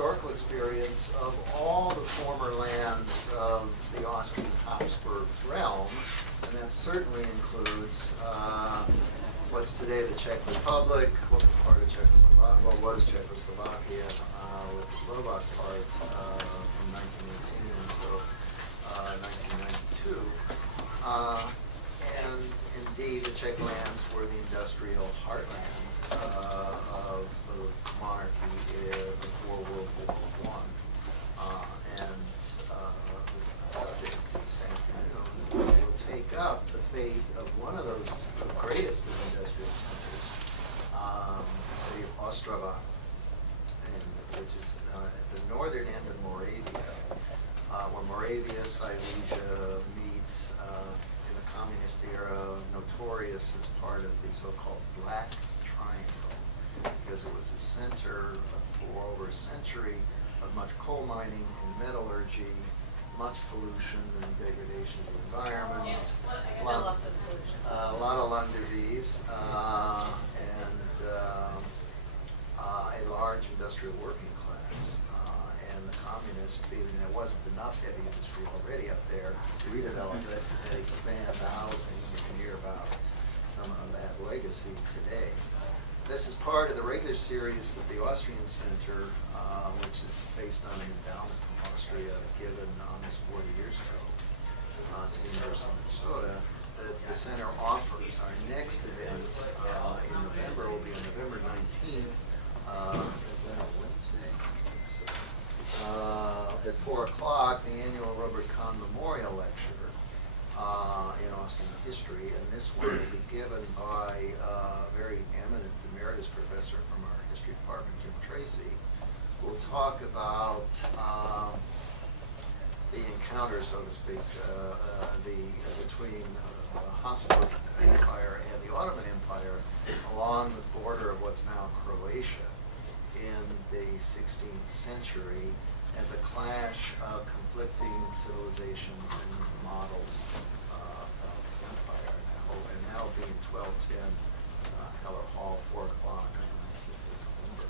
historical experience of all the former lands of the Austrian Habsburg's realm, and that certainly includes what's today the Czech Republic, what was part of Czechoslovakia, what was Czechoslovakia, with the Slovak part from 1918 until 1992. And indeed, the Czech lands were the industrial heartland of the monarchy before World War I. And the subject this afternoon will take up the fate of one of those, the greatest of industrial centers, the city of Ostrava, which is at the northern end of Moravia, where Moravia, Silesia meet in the communist era, notorious as part of the so-called Black Triangle, because it was a center for over a century of much coal mining and metallurgy, much pollution and degradation of the environment, a lot of lung disease, and a large industrial working class. And the communists, feeling there wasn't enough heavy industry already up there, redeveloped it and expand the housing. You can hear about some of that legacy today. This is part of the regular series that the Austrian Center, which is based on an endowment from Austria given almost 40 years ago to the University of Minnesota, that the center offers. Our next event in November will be on November 19th, Wednesday? At 4 o'clock, the annual Robert Kahn Memorial Lecture in Austrian history, and this one will be given by a very eminent emeritus professor from our history department, Jim Tracy, who will talk about the encounter, so to speak, between the Habsburg Empire and the Ottoman Empire along the border of what's now Croatia in the 16th century as a clash of conflicting civilizations and models of empire. And that'll be in 1210 Heller Hall, 4 o'clock on the 19th of November.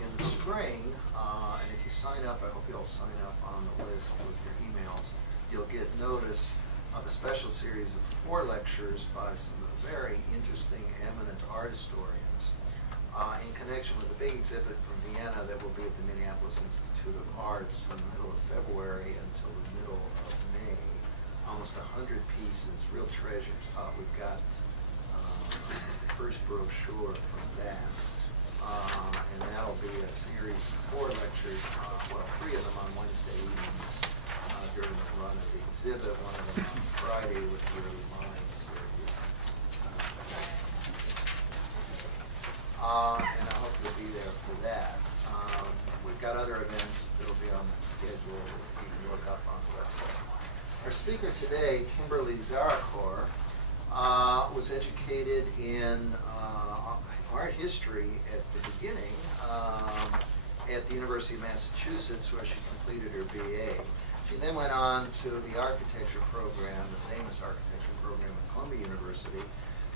In the spring, and if you sign up, I hope you'll sign up on the list with your emails, you'll get notice of a special series of 4 lectures by some very interesting, eminent art historians in connection with a big exhibit from Vienna that will be at the Minneapolis Institute of Arts from the middle of February until the middle of May. Almost 100 pieces, real treasures. We've got the first brochure from that. And that'll be a series of 4 lectures, 3 of them on Wednesday evenings during the run of the exhibit, one of them on Friday with the Early Mind series. And I hope you'll be there for that. We've got other events that'll be on the schedule that you can look up on the website. Our speaker today, Kimberly Zarecor, was educated in art history at the beginning at the University of Massachusetts, where she completed her BA. She then went on to the architecture program, the famous architecture program at Columbia University,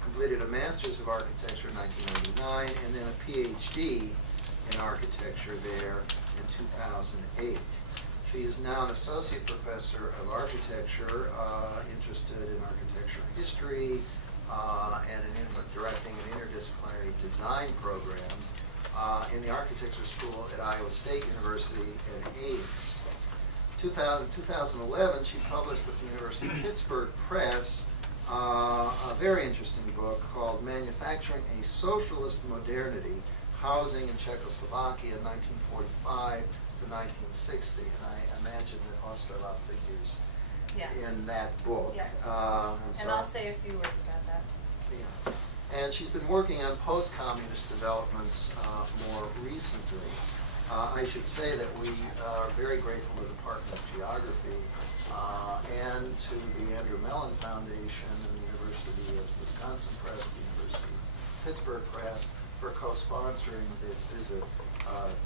completed a Master's of Architecture in 1999, and then a PhD in architecture there in 2008. She is now an associate professor of architecture, interested in architecture history, and directing an interdisciplinary design program in the architecture school at Iowa State University and Ames. 2011, she published with the University of Pittsburgh Press a very interesting book called Manufacturing a Socialist Modernity, Housing in Czechoslovakia, 1945 to 1960. And I imagine that Ostrava figures in that book. Yes. And I'll say a few words about that. Yeah. And she's been working on post-communist developments more recently. I should say that we are very grateful to the Department of Geography and to the Andrew Mellon Foundation and the University of Wisconsin Press, the University of Pittsburgh Press, for co-sponsoring this visit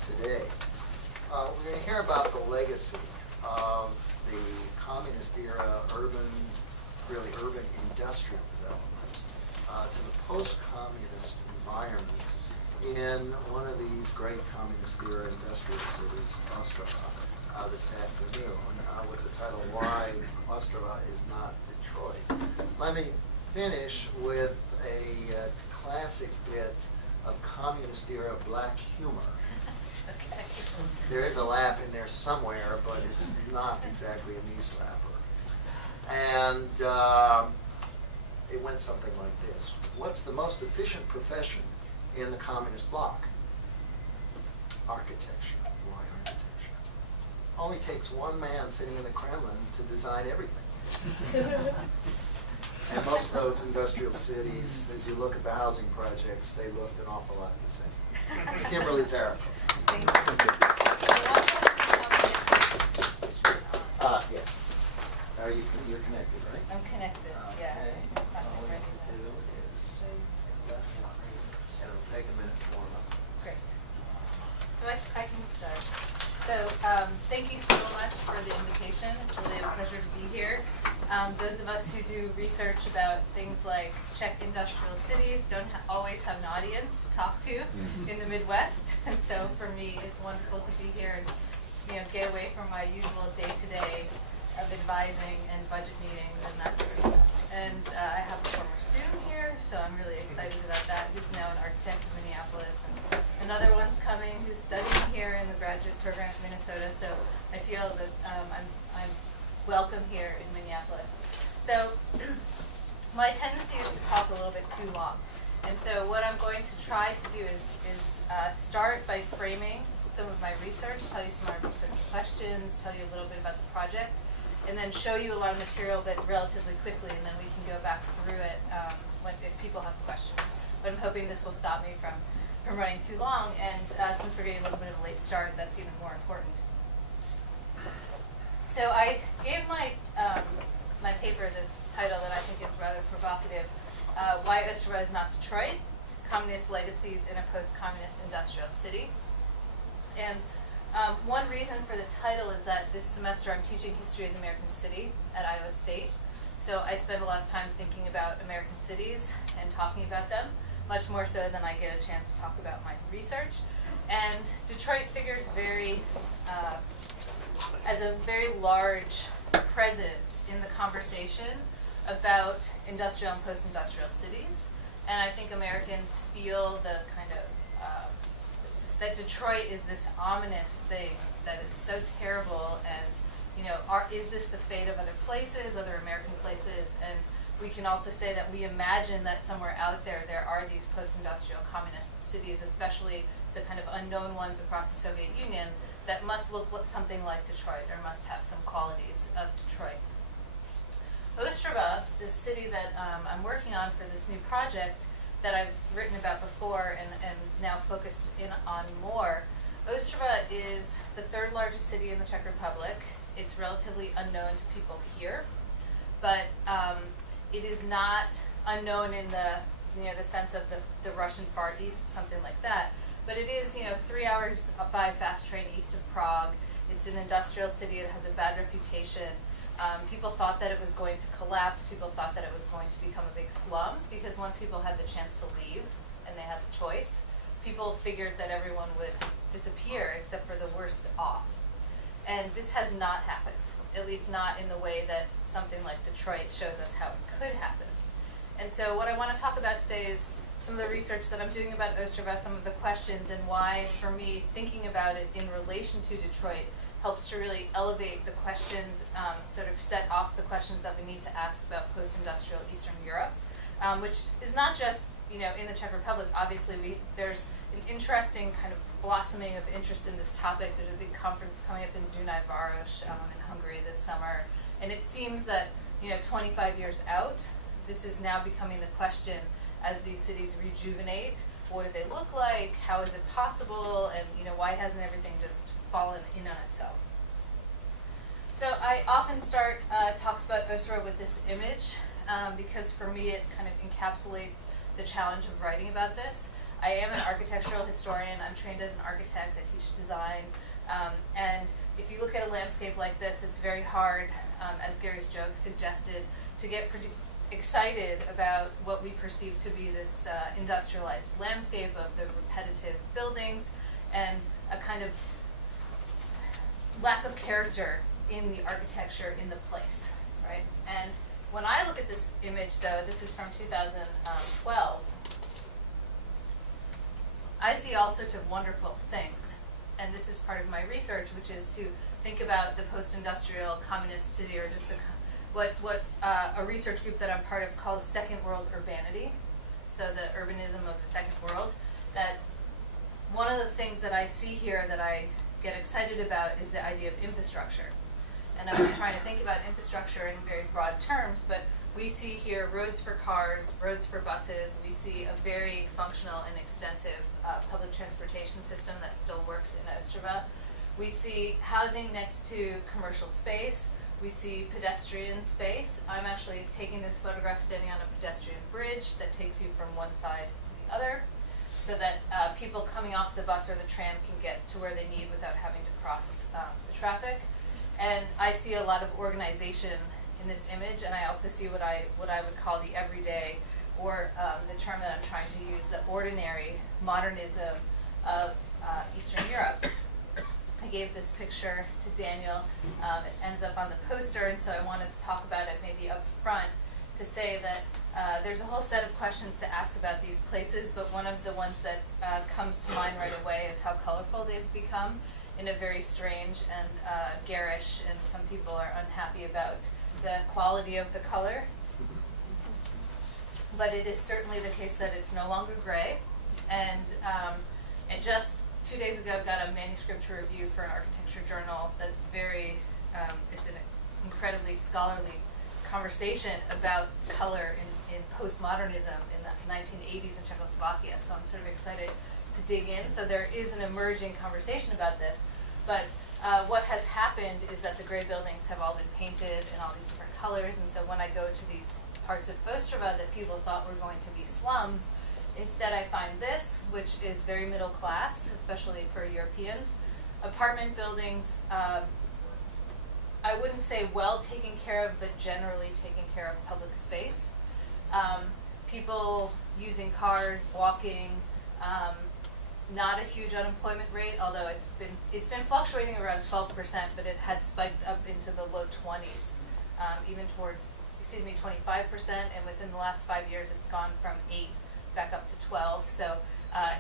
today. We're going to hear about the legacy of the communist era urban industrial development to the post-communist environment in one of these great communist-era industrial cities, Ostrava, this afternoon with the title, Why Ostrava is Not Detroit. Let me finish with a classic bit of communist-era black humor. Okay. There is a laugh in there somewhere, but it's not exactly a knee slapper. And it went something like this. What's the most efficient profession in the communist bloc? Architecture. Why architecture? Only takes one man sitting in the Kremlin to design everything. And most of those industrial cities, as you look at the housing projects, they looked an awful lot the same. Kimberly, Zarecor. Thank you. Yes. You're connected, right? I'm connected, yeah. Okay. All we have to do is that one, and it'll take a minute to warm up. Great. So I can start. So thank you so much for the invitation. It's really a pleasure to be here. Those of us who do research about things like Czech industrial cities don't always have an audience to talk to in the Midwest. And so for me, it's wonderful to be here and get away from my usual day-to-day of advising and budget meetings and that sort of stuff. And I have a former student here, so I'm really excited about that. He's now an architect in Minneapolis, and another one's coming who's studying here in the graduate program at Minnesota. So I feel that I'm welcome here in Minneapolis. So my tendency is to talk a little bit too long. And so what I'm going to try to do is start by framing some of my research, tell you some of my research questions, tell you a little bit about the project, and then show you a lot of material, but relatively quickly, and then we can go back through it if people have questions. But I'm hoping this will stop me from running too long, and since we're getting a little bit of a late start, that's even more important. So I gave my my paper this title that I think is rather provocative, Why Ostrava is Not Detroit, Communist Legacies in a Post-Communist Industrial City. And one reason for the title is that this semester I'm teaching history of the American city at Iowa State. So I spend a lot of time thinking about American cities and talking about them, much more so than I get a chance to talk about my research. And Detroit figures as a very large presence in the conversation about industrial and post-industrial cities. And I think Americans feel the kind of that Detroit is this ominous thing, that it's so terrible, and is this the fate of other places, other American places? And we can also say that we imagine that somewhere out there are these post-industrial communist cities, especially the kind of unknown ones across the Soviet Union, that must look something like Detroit, or must have some qualities of Detroit. Ostrava, this city that I'm working on for this new project, that I've written about before and now focused in on more. Ostrava is the third largest city in the Czech Republic. It's relatively unknown to people here, but it is not unknown in the sense of the Russian Far East, something like that. But it is 3 hours by fast train east of Prague. It's an industrial city. It has a bad reputation. People thought that it was going to collapse. People thought that it was going to become a big slum, because once people had the chance to leave and they had the choice, people figured that everyone would disappear except for the worst off. And this has not happened, at least not in the way that something like Detroit shows us how it could happen. And so what I want to talk about today is some of the research that I'm doing about Ostrava, some of the questions, and why, for me, thinking about it in relation to Detroit helps to really elevate the questions, sort of set off the questions that we need to ask about post-industrial Eastern Europe, which is not just in the Czech Republic. Obviously, there's an interesting kind of blossoming of interest in this topic. There's a big conference coming up in Dunajváros in Hungary this summer, and it seems that 25 years out, this is now becoming the question as these cities rejuvenate. What do they look like? How is it possible? And why hasn't everything just fallen in on itself? So I often start talks about Ostrava with this image because for me it kind of encapsulates the challenge of writing about this. I am an architectural historian. I'm trained as an architect. I teach design. And if you look at a landscape like this, it's very hard, as Gary's joke suggested, to get excited about what we perceive to be this industrialized landscape of the repetitive buildings and a kind of lack of character in the architecture in the place, right? And when I look at this image, though, this is from 2012, I see all sorts of wonderful things. And this is part of my research, which is to think about the post-industrial communist city, or just what a research group that I'm part of calls second world urbanity. So the urbanism of the second world. That one of the things that I see here that I get excited about is the idea of infrastructure. And I'm trying to think about infrastructure in very broad terms, but we see here roads for cars, roads for buses. We see a very functional and extensive public transportation system that still works in Ostrava. We see housing next to commercial space. We see pedestrian space. I'm actually taking this photograph standing on a pedestrian bridge that takes you from one side to the other, so that people coming off the bus or the tram can get to where they need without having to cross the traffic. And I see a lot of organization in this image, and I also see what I would call the everyday, or the term that I'm trying to use, the ordinary modernism of Eastern Europe. I gave this picture to Daniel. It ends up on the poster, and so I wanted to talk about it maybe up front to say that there's a whole set of questions to ask about these places, but one of the ones that comes to mind right away is how colorful they've become in a very strange and garish, and some people are unhappy about the quality of the color. But it is certainly the case that it's no longer gray. And just 2 days ago got a manuscript to review for an architecture journal that's very, it's an incredibly scholarly conversation about color in postmodernism in the 1980s in Czechoslovakia. So I'm sort of excited to dig in. So there is an emerging conversation about this. But what has happened is that the gray buildings have all been painted in all these different colors. And so when I go to these parts of Ostrava that people thought were going to be slums, instead I find this, which is very middle class, especially for Europeans. Apartment buildings, I wouldn't say well taken care of, but generally taking care of public space. People using cars, walking, not a huge unemployment rate, although it's been fluctuating around 12%, but it had spiked up into the low 20s, even towards 25%, and within the last 5 years it's gone from 8 back up to 12. So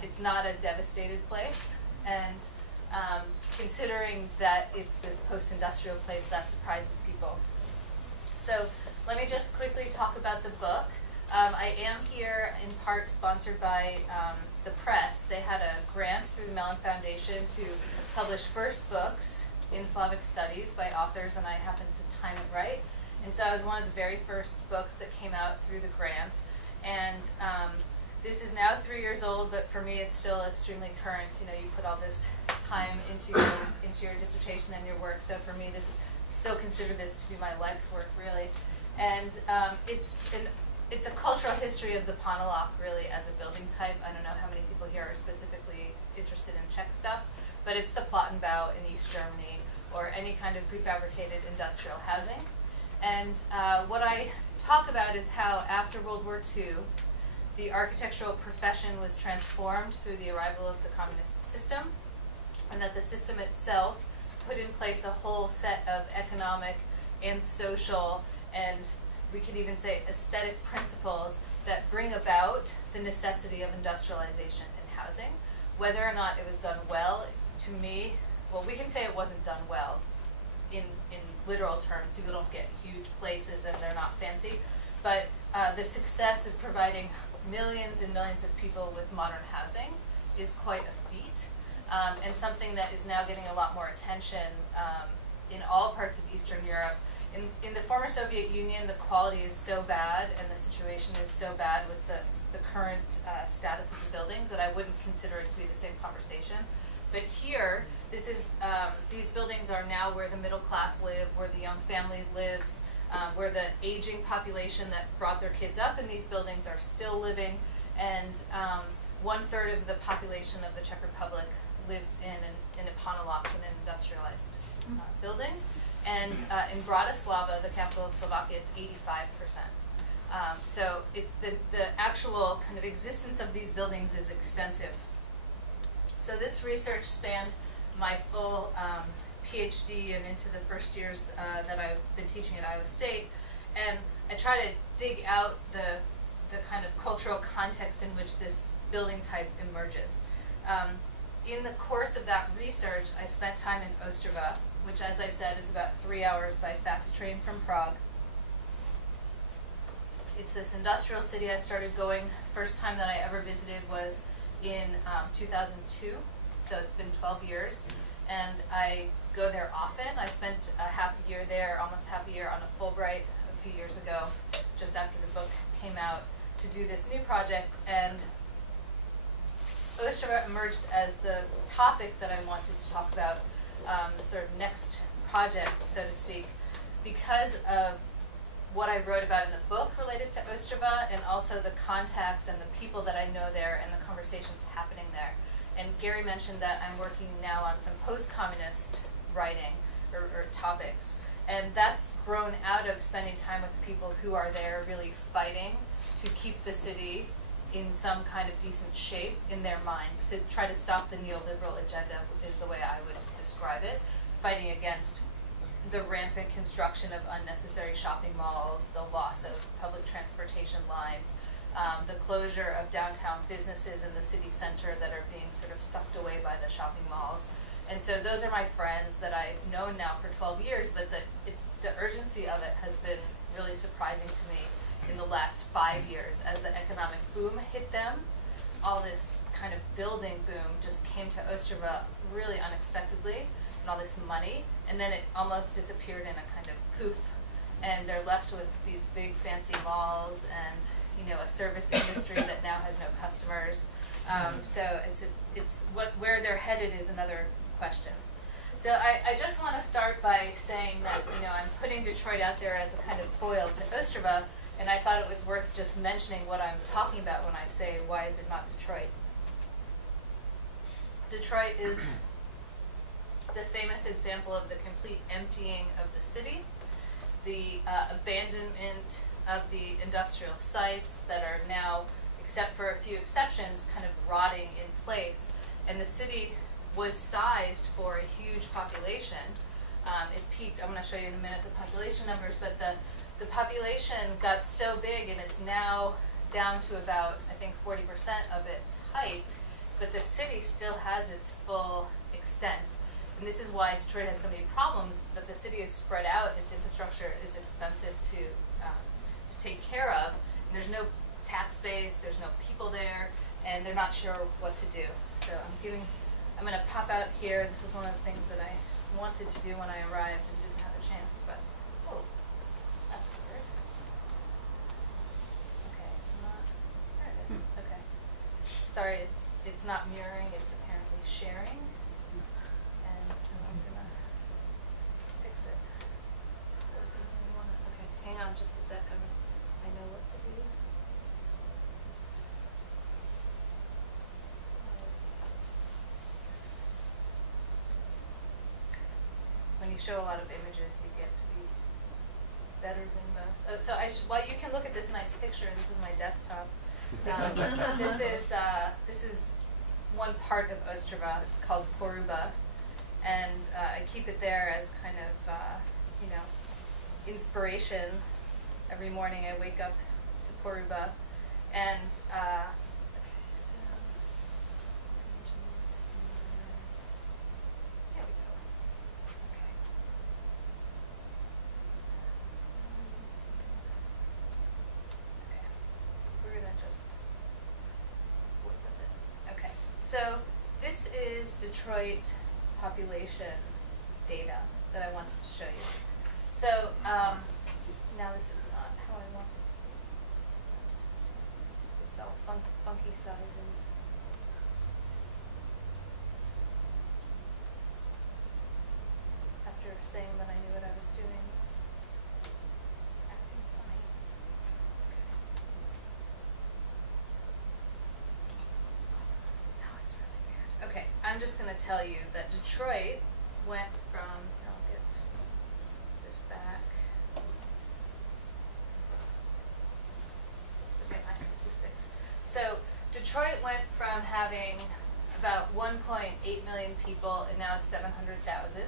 it's not a devastated place, and considering that it's this post-industrial place, that surprises people. So let me just quickly talk about the book. I am here in part sponsored by the press. They had a grant through the Mellon Foundation to publish first books in Slavic studies by authors, and I happened to time it right. And so I was one of the very first books that came out through the grant. And this is now 3 years old, but for me it's still extremely current. You know, you put all this time into your dissertation and your work, so for me still consider this to be my life's work, really. And it's a cultural history of the Panelák, really, as a building type. I don't know how many people here are specifically interested in Czech stuff, but it's the Plattenbau in East Germany, or any kind of prefabricated industrial housing. And what I talk about is how after World War II, the architectural profession was transformed through the arrival of the communist system, and that the system itself put in place a whole set of economic and social, and we could even say aesthetic principles that bring about the necessity of industrialization in housing. Whether or not it was done well, to me, well, we can say it wasn't done well in literal terms. People don't get huge places and they're not fancy, but the success of providing millions and millions of people with modern housing is quite a feat, and something that is now getting a lot more attention in all parts of Eastern Europe. In the former Soviet Union, the quality is so bad and the situation is so bad with the current status of the buildings that I wouldn't consider it to be the same conversation. But here, these buildings are now where the middle class live, where the young family lives, where the aging population that brought their kids up in these buildings are still living, and 1/3 of the population of the Czech Republic lives in a Panelák, in an industrialized building. And in Bratislava, the capital of Slovakia, it's 85%. So it's the actual kind of existence of these buildings is extensive. So this research spanned my full PhD and into the first years that I've been teaching at Iowa State, and I try to dig out the kind of cultural context in which this building type emerges. In the course of that research, I spent time in Ostrava, which, as I said, is about 3 hours by fast train from Prague. It's this industrial city I started going. First time that I ever visited was in 2002, so it's been 12 years. And I go there often. I spent a half a year there, almost half a year on a Fulbright a few years ago, just after the book came out, to do this new project. And Ostrava emerged as the topic that I wanted to talk about, the sort of next project, so to speak, because of what I wrote about in the book related to Ostrava, and also the contacts and the people that I know there and the conversations happening there. And Gary mentioned that I'm working now on some post-communist writing or topics. And that's grown out of spending time with people who are there really fighting to keep the city in some kind of decent shape in their minds, to try to stop the neoliberal agenda is the way I would describe it, fighting against the rampant construction of unnecessary shopping malls, the loss of public transportation lines, the closure of downtown businesses in the city center that are being sort of sucked away by the shopping malls. And so those are my friends that I've known now for 12 years, but the urgency of it has been really surprising to me in the last 5 years. As the economic boom hit them, all this kind of building boom just came to Ostrava really unexpectedly, and all this money, and then it almost disappeared in a kind of poof, and they're left with these big fancy malls and a service industry that now has no customers. So it's where they're headed is another question. So I just want to start by saying that I'm putting Detroit out there as a kind of foil to Ostrava, and I thought it was worth just mentioning what I'm talking about when I say, why is it not Detroit? Detroit is the famous example of the complete emptying of the city, the abandonment of the industrial sites that are now, except for a few exceptions, kind of rotting in place. And the city was sized for a huge population. It peaked, I'm going to show you in a minute the population numbers, but the population got so big, and it's now down to about, I think, 40% of its height, but the city still has its full extent. And this is why Detroit has so many problems, that the city is spread out, its infrastructure is expensive to take care of, and there's no tax base, there's no people there, and they're not sure what to do. So I'm going to pop out here. This is one of the things that I wanted to do when I arrived and didn't have a chance, but, oh, that's weird. Okay, it's not, there it is, okay. Sorry, it's not mirroring, it's apparently sharing. And so I'm gonna fix it. Okay, hang on just a sec. I know what to do. When you show a lot of images, you get to be better than most. Oh, so well, you can look at this nice picture. This is my desktop. This is one part of Ostrava called Poruba, and I keep it there as kind of inspiration. Every morning I wake up to Poruba, and there we go. Okay. Okay. We're gonna just work with it. Okay. So this is Detroit population data that I wanted to show you. So now this is not how I want it to be. It's all funky sizes. After saying that I knew what I was doing, it's acting funny. Okay. Now it's really weird. Okay, I'm just going to tell you that Detroit went from, I'll get this back. Detroit went from having about 1.8 million people, and now it's 700,000.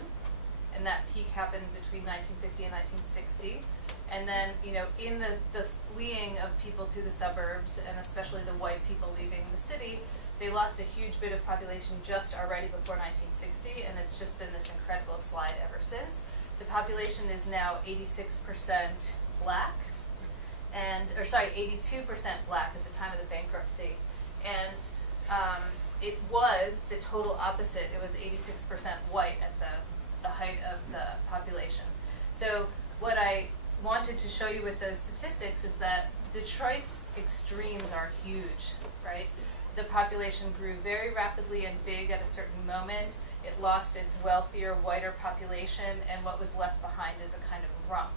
And that peak happened between 1950 and 1960. And then, you know, in the fleeing of people to the suburbs, and especially the white people leaving the city, they lost a huge bit of population just already before 1960, and it's just been this incredible slide ever since. The population is now 86% black, and, or sorry, 82% black at the time of the bankruptcy. And it was the total opposite. It was 86% white at the height of the population. So what I wanted to show you with those statistics is that Detroit's extremes are huge, right? The population grew very rapidly and big at a certain moment. It lost its wealthier, whiter population, and what was left behind is a kind of rump.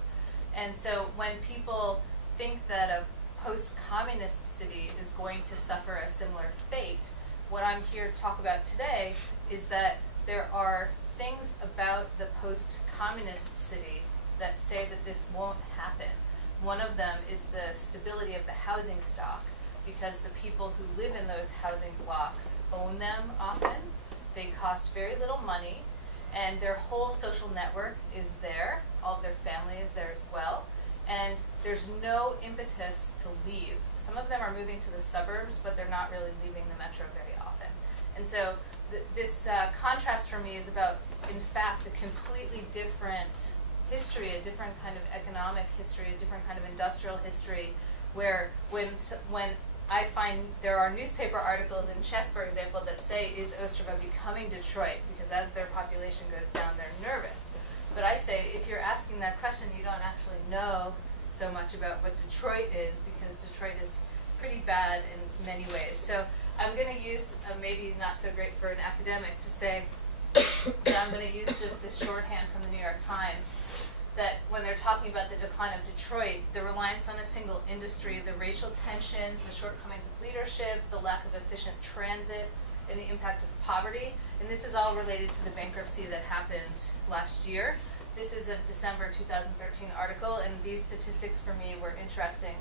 And so when people think that a post-communist city is going to suffer a similar fate, what I'm here to talk about today is that there are things about the post-communist city that say that this won't happen. One of them is the stability of the housing stock, because the people who live in those housing blocks own them often. They cost very little money, and their whole social network is there. All of their family is there as well. And there's no impetus to leave. Some of them are moving to the suburbs, but they're not really leaving the metro very often. And so this contrast for me is about, in fact, a completely different history, a different kind of economic history, a different kind of industrial history, where when I find there are newspaper articles in Czech, for example, that say, is Ostrava becoming Detroit? Because as their population goes down, they're nervous. But I say, if you're asking that question, you don't actually know so much about what Detroit is, because Detroit is pretty bad in many ways. So I'm going to use, maybe not so great for an academic to say, that I'm going to use just this shorthand from the New York Times, that when they're talking about the decline of Detroit, the reliance on a single industry, the racial tensions, the shortcomings of leadership, the lack of efficient transit, and the impact of poverty. And this is all related to the bankruptcy that happened last year. This is a December 2013 article, and these statistics for me were interesting.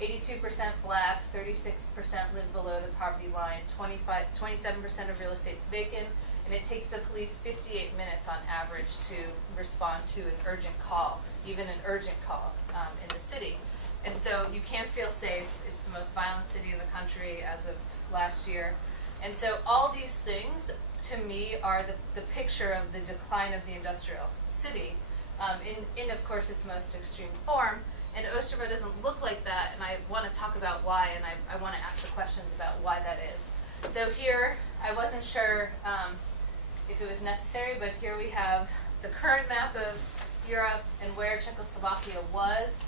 82% black, 36% live below the poverty line, 27% of real estate is vacant, and it takes the police 58 minutes on average to respond to an urgent call, even an urgent call in the city. And so you can't feel safe. It's the most violent city in the country as of last year. And so all these things, to me, are the picture of the decline of the industrial city in of course, its most extreme form. And Ostrava doesn't look like that, and I want to talk about why, and I want to ask the questions about why that is. So here, I wasn't sure if it was necessary, but here we have the current map of Europe and where Czechoslovakia was.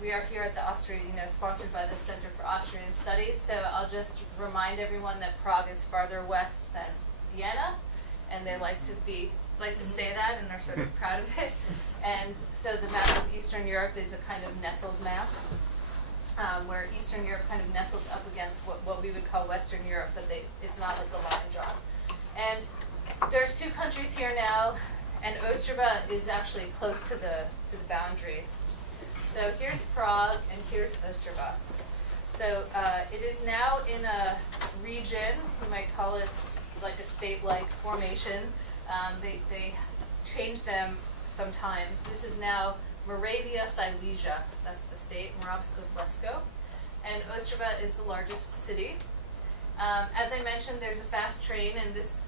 We are here at the Austrian, sponsored by the Center for Austrian Studies, so I'll just remind everyone that Prague is farther west than Vienna, and they like to say that and are sort of proud of it. And so the map of Eastern Europe is a kind of nestled map, where Eastern Europe kind of nestled up against what we would call Western Europe, but it's not like a line drawn. And there's two countries here now, and Ostrava is actually close to the boundary. So here's Prague, and here's Ostrava. So it is now in a region, we might call it like a state-like formation. They change them sometimes. This is now Moravia Silesia, that's the state, Moravskoslezsko, and Ostrava is the largest city. As I mentioned, there's a fast train, and this,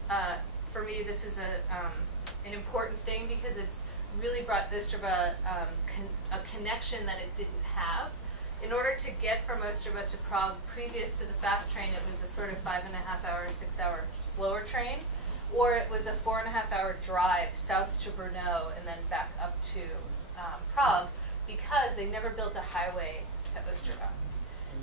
for me, this is an important thing because it's really brought Ostrava a connection that it didn't have. In order to get from Ostrava to Prague, previous to the fast train, it was a sort of 5.5-hour, 6-hour slower train, or it was a 4.5-hour drive south to Brno and then back up to Prague, because they never built a highway to Ostrava.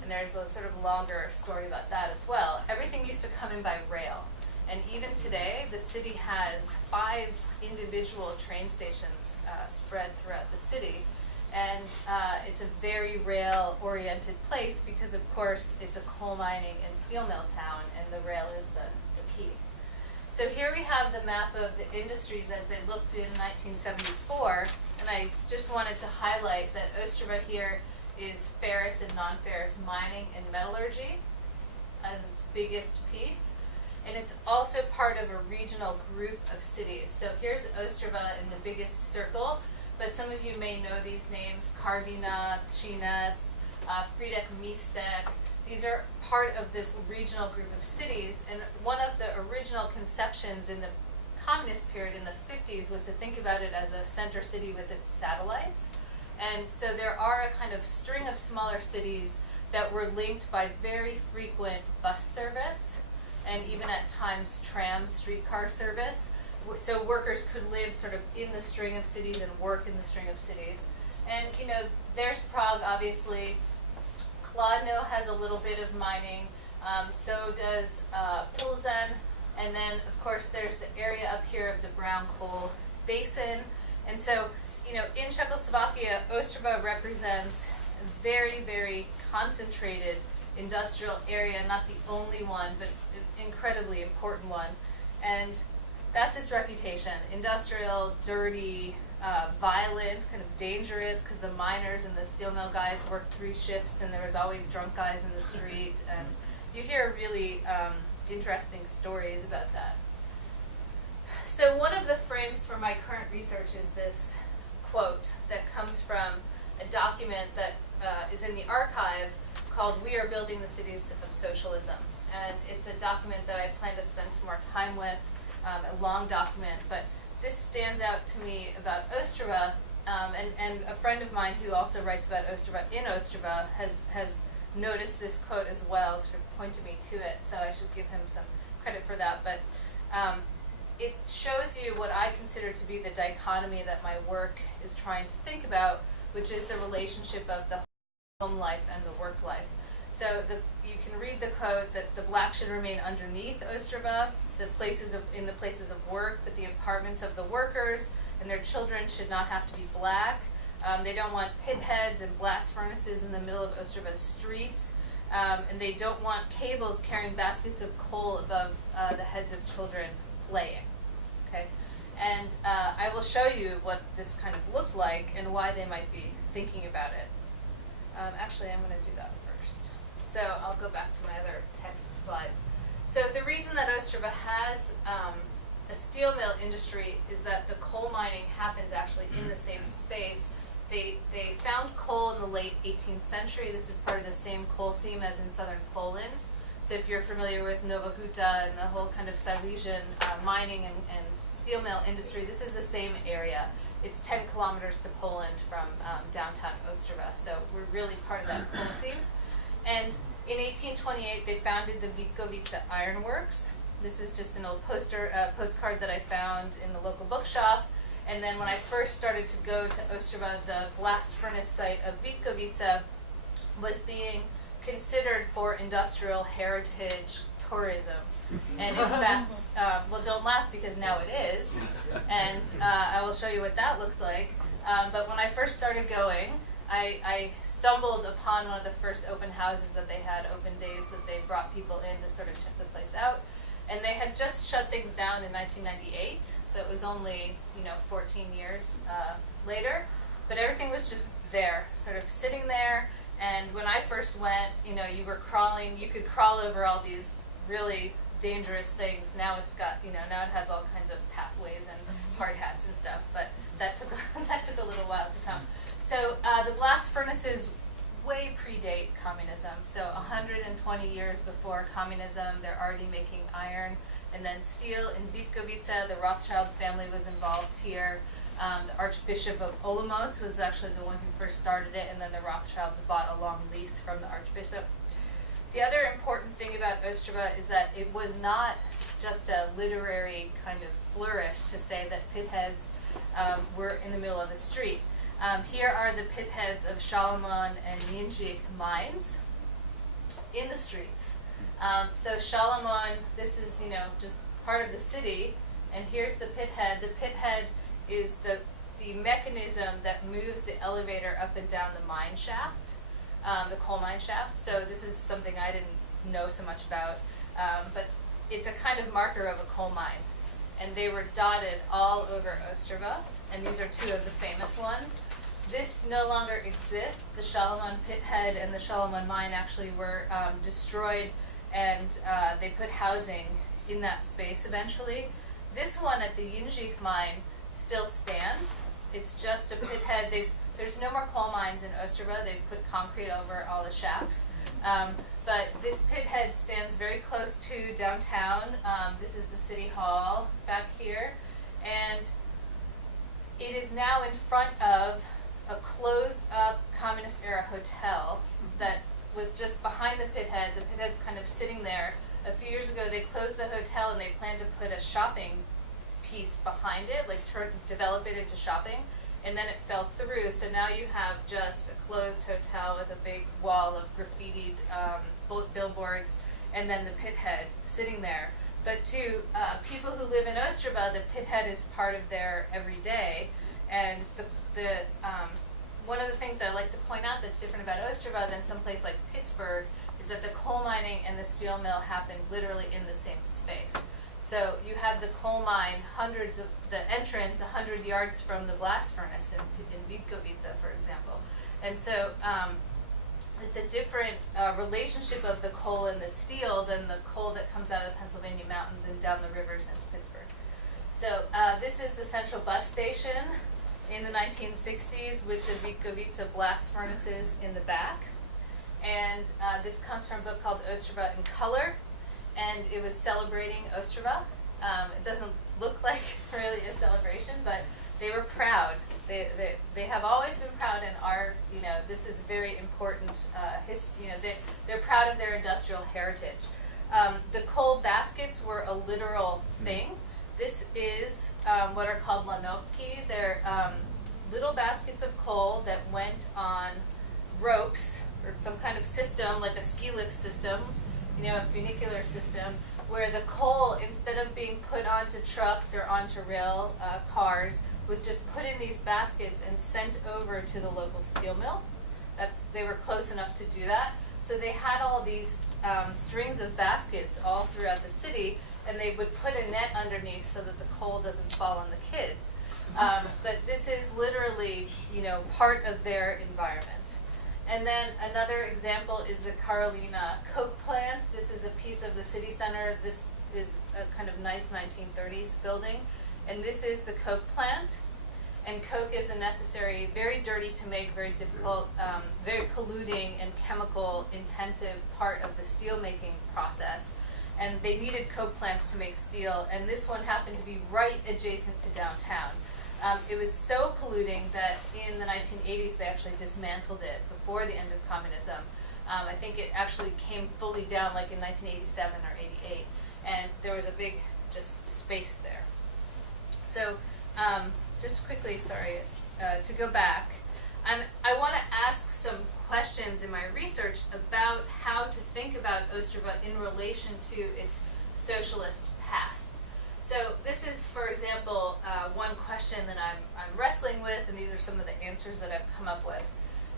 And there's a sort of longer story about that as well. Everything used to come in by rail. And even today, the city has 5 individual train stations spread throughout the city. And it's a very rail-oriented place because, of course, it's a coal mining and steel mill town, and the rail is the key. So here we have the map of the industries as they looked in 1974, and I just wanted to highlight that Ostrava here is ferrous and non-ferrous mining and metallurgy. as its biggest piece. And it's also part of a regional group of cities. So here's Ostrava in the biggest circle, but some of you may know these names: Karviná, Třinec, Frýdek Místek. These are part of this regional group of cities, and one of the original conceptions in the communist period in the 50s was to think about it as a center city with its satellites. And so there are a kind of string of smaller cities that were linked by very frequent bus service, and even at times tram streetcar service. So workers could live sort of in the string of cities and work in the string of cities. And you know, there's Prague, obviously. Kladno has a little bit of mining, so does Pilsen, and then of course there's the area up here of the brown coal basin. And so, you know, in Czechoslovakia, Ostrava represents a very, very concentrated industrial area, not the only one, but an incredibly important one. And that's its reputation: industrial, dirty, violent, kind of dangerous, because the miners and the steel mill guys worked 3 shifts and there was always drunk guys in the street. And you hear really interesting stories about that. So one of the frames for my current research is this quote that comes from a document that is in the archive called "We Are Building the Cities of Socialism." And it's a document that I plan to spend some more time with, a long document, but this stands out to me about Ostrava, and a friend of mine who also writes about Ostrava in Ostrava has noticed this quote as well, sort of pointed me to it, so I should give him some credit for that. But it shows you what I consider to be the dichotomy that my work is trying to think about, which is the relationship of the home life and the work life. So you can read the quote that the black should remain underneath Ostrava, in the places of work, but the apartments of the workers and their children should not have to be black. They don't want pit heads and blast furnaces in the middle of Ostrava's streets, and they don't want cables carrying baskets of coal above the heads of children playing. Okay, and I will show you what this kind of looked like and why they might be thinking about it. Actually, I'm going to do that first. So I'll go back to my other text slides. So the reason that Ostrava has a steel mill industry is that the coal mining happens actually in the same space. They found coal in the late 18th century. This is part of the same coal seam as in southern Poland. So if you're familiar with Nova Huta and the whole kind of Silesian mining and steel mill industry, this is the same area. It's 10 kilometers to Poland from downtown Ostrava. So we're really part of that coal seam. And in 1828, they founded the Vítkovice Iron Works. This is just an old postcard that I found in the local bookshop. And then when I first started to go to Ostrava, the blast furnace site of Vítkovice was being considered for industrial heritage tourism. And in fact, well, don't laugh because now it is. And I will show you what that looks like. But when I first started going, I stumbled upon one of the first open houses that they had, open days that they brought people in to sort of check the place out. And they had just shut things down in 1998, so it was only, 14 years later. But everything was just there, sort of sitting there. And when I first went, you were crawling, you could crawl over all these really dangerous things. Now it's got, now it has all kinds of pathways and hard hats and stuff. But that took a little while to come. So the blast furnaces way predate communism. So 120 years before communism, they're already making iron and then steel. In Vítkovice, the Rothschild family was involved here. The Archbishop of Olomouc was actually the one who first started it, and then the Rothschilds bought a long lease from the Archbishop. The other important thing about Ostrava is that it was not just a literary kind of flourish to say that pitheads were in the middle of the street. Here are the pit heads of Shalamon and Ninjik mines in the streets. So Shalamon, this is, just part of the city, and here's the pit head. The pit head is the mechanism that moves the elevator up and down the mine shaft, the coal mine shaft. So this is something I didn't know so much about, but it's a kind of marker of a coal mine. And they were dotted all over Ostrava, and these are 2 of the famous ones. This no longer exists. The Shalamon pit head and the Shalamon mine actually were destroyed and they put housing in that space eventually. This one at the Yinjik mine still stands. It's just a pit head. There's no more coal mines in Ostrava. They've put concrete over all the shafts. But this pit head stands very close to downtown. This is the city hall back here. And it is now in front of a closed up communist era hotel that was just behind the pit head. The pit head's kind of sitting there. A few years ago they closed the hotel and they planned to put a shopping piece behind it, like develop it into shopping, and then it fell through. So now you have just a closed hotel with a big wall of graffitied billboards, and then the pit head sitting there. But to people who live in Ostrava, the pit head is part of their everyday. And the one of the things that I like to point out that's different about Ostrava than someplace like Pittsburgh is that the coal mining and the steel mill happen literally in the same space. So you have the coal mine, the entrance 100 yards from the blast furnace in Vitkovica, for example. And so it's a different relationship of the coal and the steel than the coal that comes out of the Pennsylvania mountains and down the rivers into Pittsburgh. So this is the central bus station in the 1960s with the Vitkovica blast furnaces in the back. And this comes from a book called Ostrava in Color, and it was celebrating Ostrava. It doesn't look like really a celebration, but they were proud. They have always been proud, and are, this is very important. They're proud of their industrial heritage. The coal baskets were a literal thing. This is what are called lanovki. They're little baskets of coal that went on ropes or some kind of system, like a ski lift system, a funicular system, where the coal, instead of being put onto trucks or onto rail cars, was just put in these baskets and sent over to the local steel mill. They were close enough to do that. So they had all these strings of baskets all throughout the city, and they would put a net underneath so that the coal doesn't fall on the kids. But this is literally, part of their environment. And then another example is the Karolina Coke plant. This is a piece of the city center. This is a kind of nice 1930s building. And this is the Coke plant. And Coke is a necessary, very dirty to make, very difficult, very polluting and chemical intensive part of the steel making process. And they needed coke plants to make steel, and this one happened to be right adjacent to downtown. It was so polluting that in the 1980s they actually dismantled it before the end of communism. I think it actually came fully down like in 1987 or 88, and there was a big just space there. So just quickly, to go back, I want to ask some questions in my research about how to think about Ostrava in relation to its socialist past. So this is, for example, one question that I'm wrestling with, and these are some of the answers that I've come up with.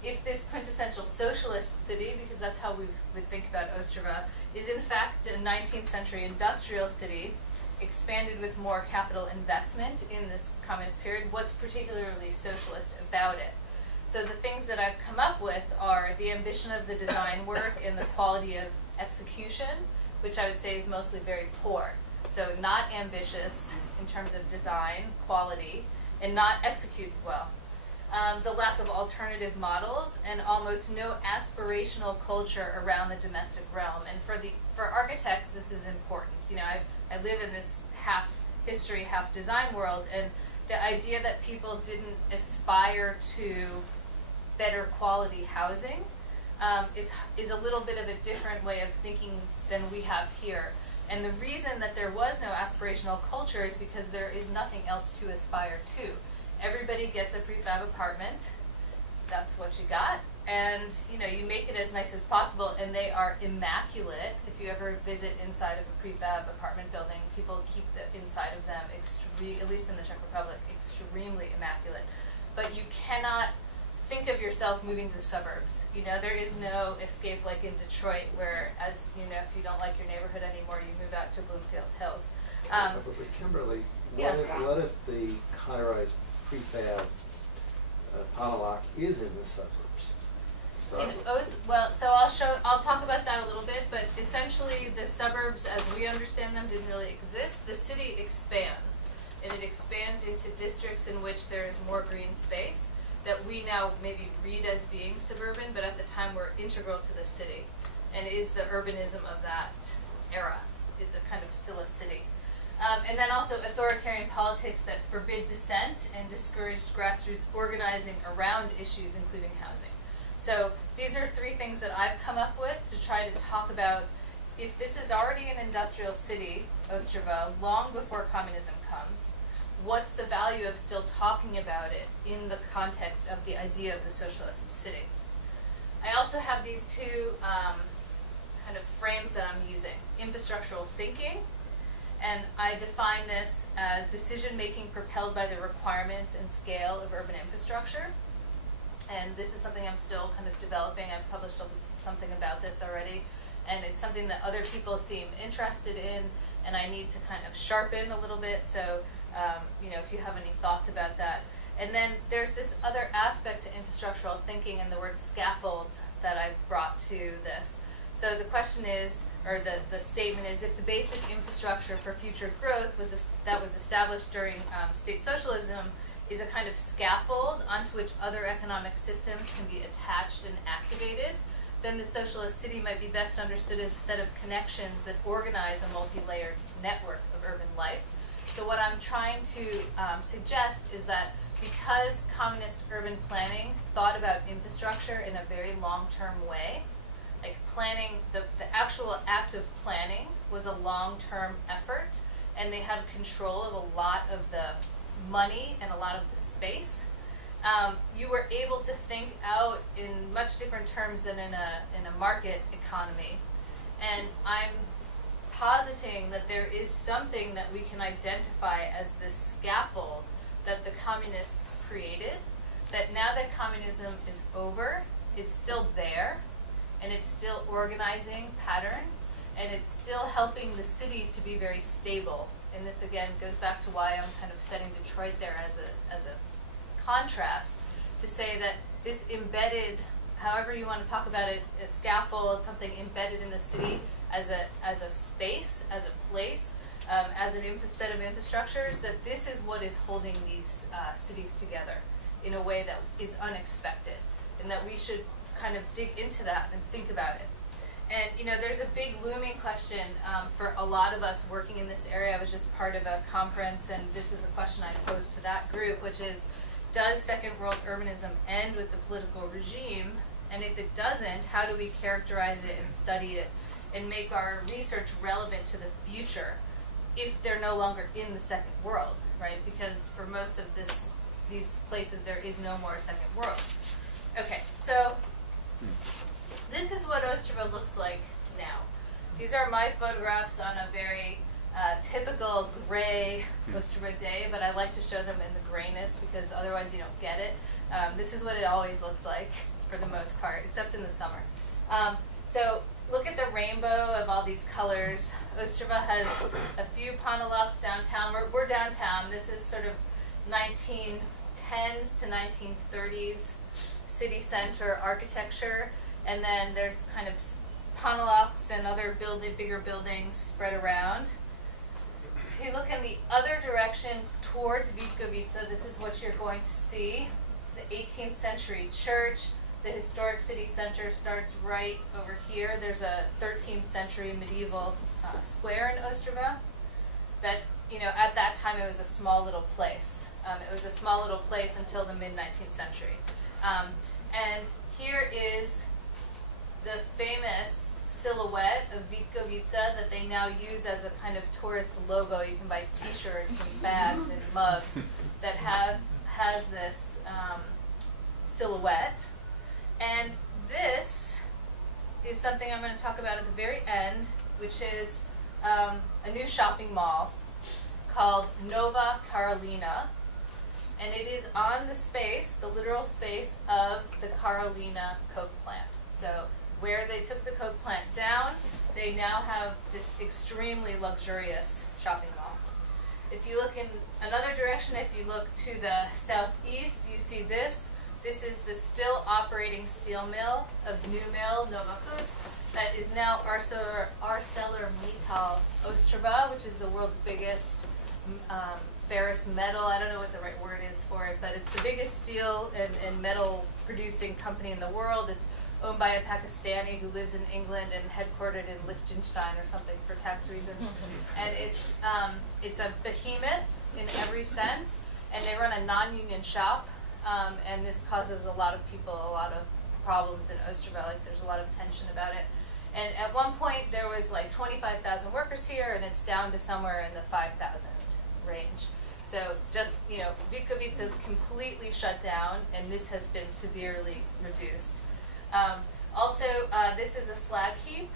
If this quintessential socialist city, because that's how we would think about Ostrava, is in fact a 19th century industrial city, expanded with more capital investment in this communist period, what's particularly socialist about it? So the things that I've come up with are the ambition of the design work and the quality of execution, which I would say is mostly very poor. So not ambitious in terms of design, quality, and not executed well. The lack of alternative models and almost no aspirational culture around the domestic realm. And for architects, this is important. I live in this half history, half design world, and the idea that people didn't aspire to better quality housing is a little bit of a different way of thinking than we have here. And the reason that there was no aspirational culture is because there is nothing else to aspire to. Everybody gets a prefab apartment. That's what you got. And you make it as nice as possible, and they are immaculate. If you ever visit inside of a prefab apartment building, people keep the inside of them at least in the Czech Republic, extremely immaculate. But you cannot think of yourself moving to the suburbs. There is no escape like in Detroit, where, as if you don't like your neighborhood anymore, you move out to Bloomfield Hills. But Kimberly, what if the high-rise prefab Pontiac is in the suburbs? So I'll talk about that a little bit, but essentially essentially the suburbs as we understand them didn't really exist. The city expands, and it expands into districts in which there is more green space that we now maybe read as being suburban, but at the time were integral to the city and is the urbanism of that era. It's a kind of still a city. And then also authoritarian politics that forbid dissent and discouraged grassroots organizing around issues including housing. So these are three things that I've come up with to try to talk about if this is already an industrial city, Ostrava, long before communism comes, what's the value of still talking about it in the context of the idea of the socialist city? I also have these two kind of frames that I'm using. Infrastructural thinking, and I define this as decision-making propelled by the requirements and scale of urban infrastructure. And this is something I'm still kind of developing. I've published something about this already, and it's something that other people seem interested in, and I need to kind of sharpen a little bit. So, if you have any thoughts about that. And then there's this other aspect to infrastructural thinking and the word scaffold that I've brought to this. So the question is, or the statement is, if the basic infrastructure for future growth was established during state socialism is a kind of scaffold onto which other economic systems can be attached and activated, then the socialist city might be best understood as a set of connections that organize a multi-layered network of urban life. So what I'm trying to suggest is that because communist urban planning thought about infrastructure in a very long-term way, like planning, the actual act of planning was a long-term effort, and they had control of a lot of the money and a lot of the space. You were able to think out in much different terms than in a market economy. And I'm positing that there is something that we can identify as this scaffold that the communists created, that now that communism is over, it's still there, and it's still organizing patterns, and it's still helping the city to be very stable. And this again goes back to why I'm kind of setting Detroit there as a contrast, to say that this embedded, however you want to talk about it, a scaffold, something embedded in the city as a space, as a place, as an set of infrastructures, that this is what is holding these cities together in a way that is unexpected, and that we should kind of dig into that and think about it. And there's a big looming question for a lot of us working in this area. I was just part of a conference, and this is a question I posed to that group, which is, does Second World urbanism end with the political regime? And if it doesn't, how do we characterize it and study it and make our research relevant to the future if they're no longer in the Second World, right? Because for most of these places, there is no more Second World. Okay, so this is what Ostrava looks like now. These are my photographs on a very typical gray Ostrava day, but I like to show them in the grayness because otherwise you don't get it. This is what it always looks like for the most part, except in the summer. So look at the rainbow of all these colors. Ostrava has a few Ponelocks downtown. We're downtown. This is sort of 1910s to 1930s city center architecture. And then there's kind of Ponelocks and other bigger buildings spread around. If you look in the other direction towards Vitkovica, this is what you're going to see. It's the 18th century church. The historic city center starts right over here. There's a 13th century medieval square in Ostrava that, at that time it was a small little place. It was a small little place until the mid-19th century. And here is the famous silhouette of Vitkovica that they now use as a kind of tourist logo. You can buy t-shirts and bags and mugs that has this silhouette. And this is something I'm going to talk about at the very end, which is a new shopping mall called Nova Karolina. And it is on the space, the literal space of the Karolina Coke plant. So where they took the Coke plant down, they now have this extremely luxurious shopping mall. If you look in another direction, if you look to the southeast, you see this. This is the still operating steel mill of New Mill, Nova Hoot, that is now ArcelorMittal Ostrava, which is the world's biggest ferrous metal. I don't know what the right word is for it, but it's the biggest steel and metal producing company in the world. It's owned by a Pakistani who lives in England and headquartered in Liechtenstein or something for tax reasons. And it's a behemoth in every sense, and they run a non-union shop, and this causes a lot of people a lot of problems in Ostrava. Like, there's a lot of tension about it. And at one point there was like 25,000 workers here, and it's down to somewhere in the 5,000 range. So just, Vitkovice is completely shut down, and this has been severely reduced. This is a slag heap.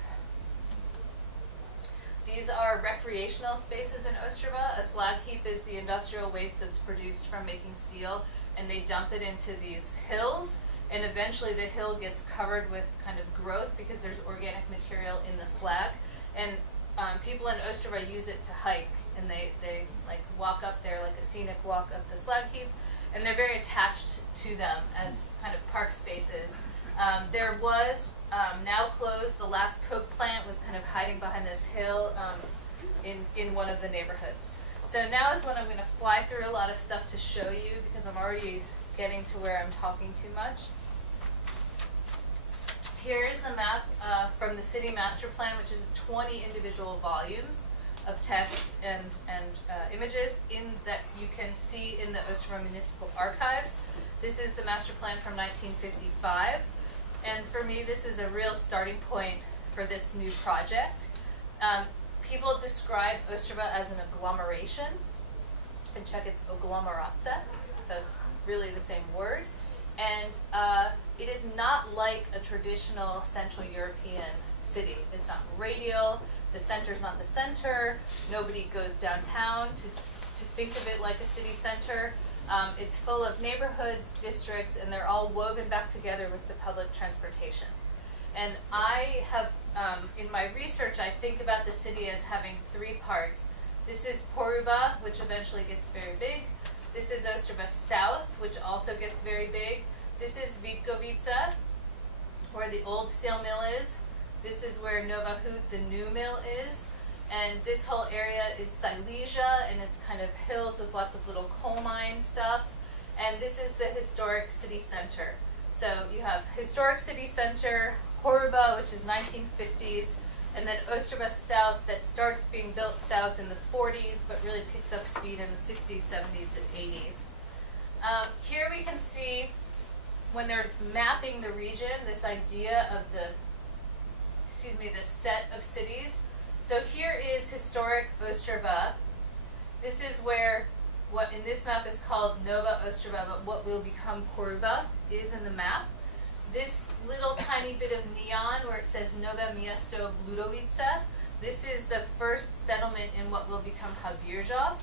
These are recreational spaces in Ostrava. A slag heap is the industrial waste that's produced from making steel, and they dump it into these hills, and eventually the hill gets covered with kind of growth because there's organic material in the slag. And people in Ostrava use it to hike, and they like walk up there like a scenic walk up the slag heap, and they're very attached to them as kind of park spaces. There was, now closed, the last Coke plant was kind of hiding behind this hill in one of the neighborhoods. So now is when I'm going to fly through a lot of stuff to show you, because I'm already getting to where I'm talking too much. Here's the map from the city master plan, which is 20 individual volumes of text and images that you can see in the Ostrava Municipal Archives. This is the master plan from 1955. And for me, this is a real starting point for this new project. People describe Ostrava as an agglomeration. You can check it's agglomeratsa, so it's really the same word. And it is not like a traditional Central European city. It's not radial, the center's not the center, nobody goes downtown to think of it like a city center. It's full of neighborhoods, districts, and they're all woven back together with the public transportation. And I have, in my research, I think about the city as having three parts. This is Poruba, which eventually gets very big. This is Ostrava South, which also gets very big. This is Vitkovice, where the old steel mill is. This is where Nova Hoot, the new mill, is. And this whole area is Silesia, and it's kind of hills with lots of little coal mine stuff. And this is the historic city center. So you have historic city center, Poruba, which is 1950s, and then Ostrava South that starts being built south in the 40s, but really picks up speed in the 60s, 70s, and 80s. Here we can see, when they're mapping the region, this idea of the set of cities. So here is historic Ostrava. This is where what in this map is called Nova Ostrava, but what will become Poruba is in the map. This little tiny bit of neon where it says Nova Miesto Bludovica, this is the first settlement in what will become Habirjov.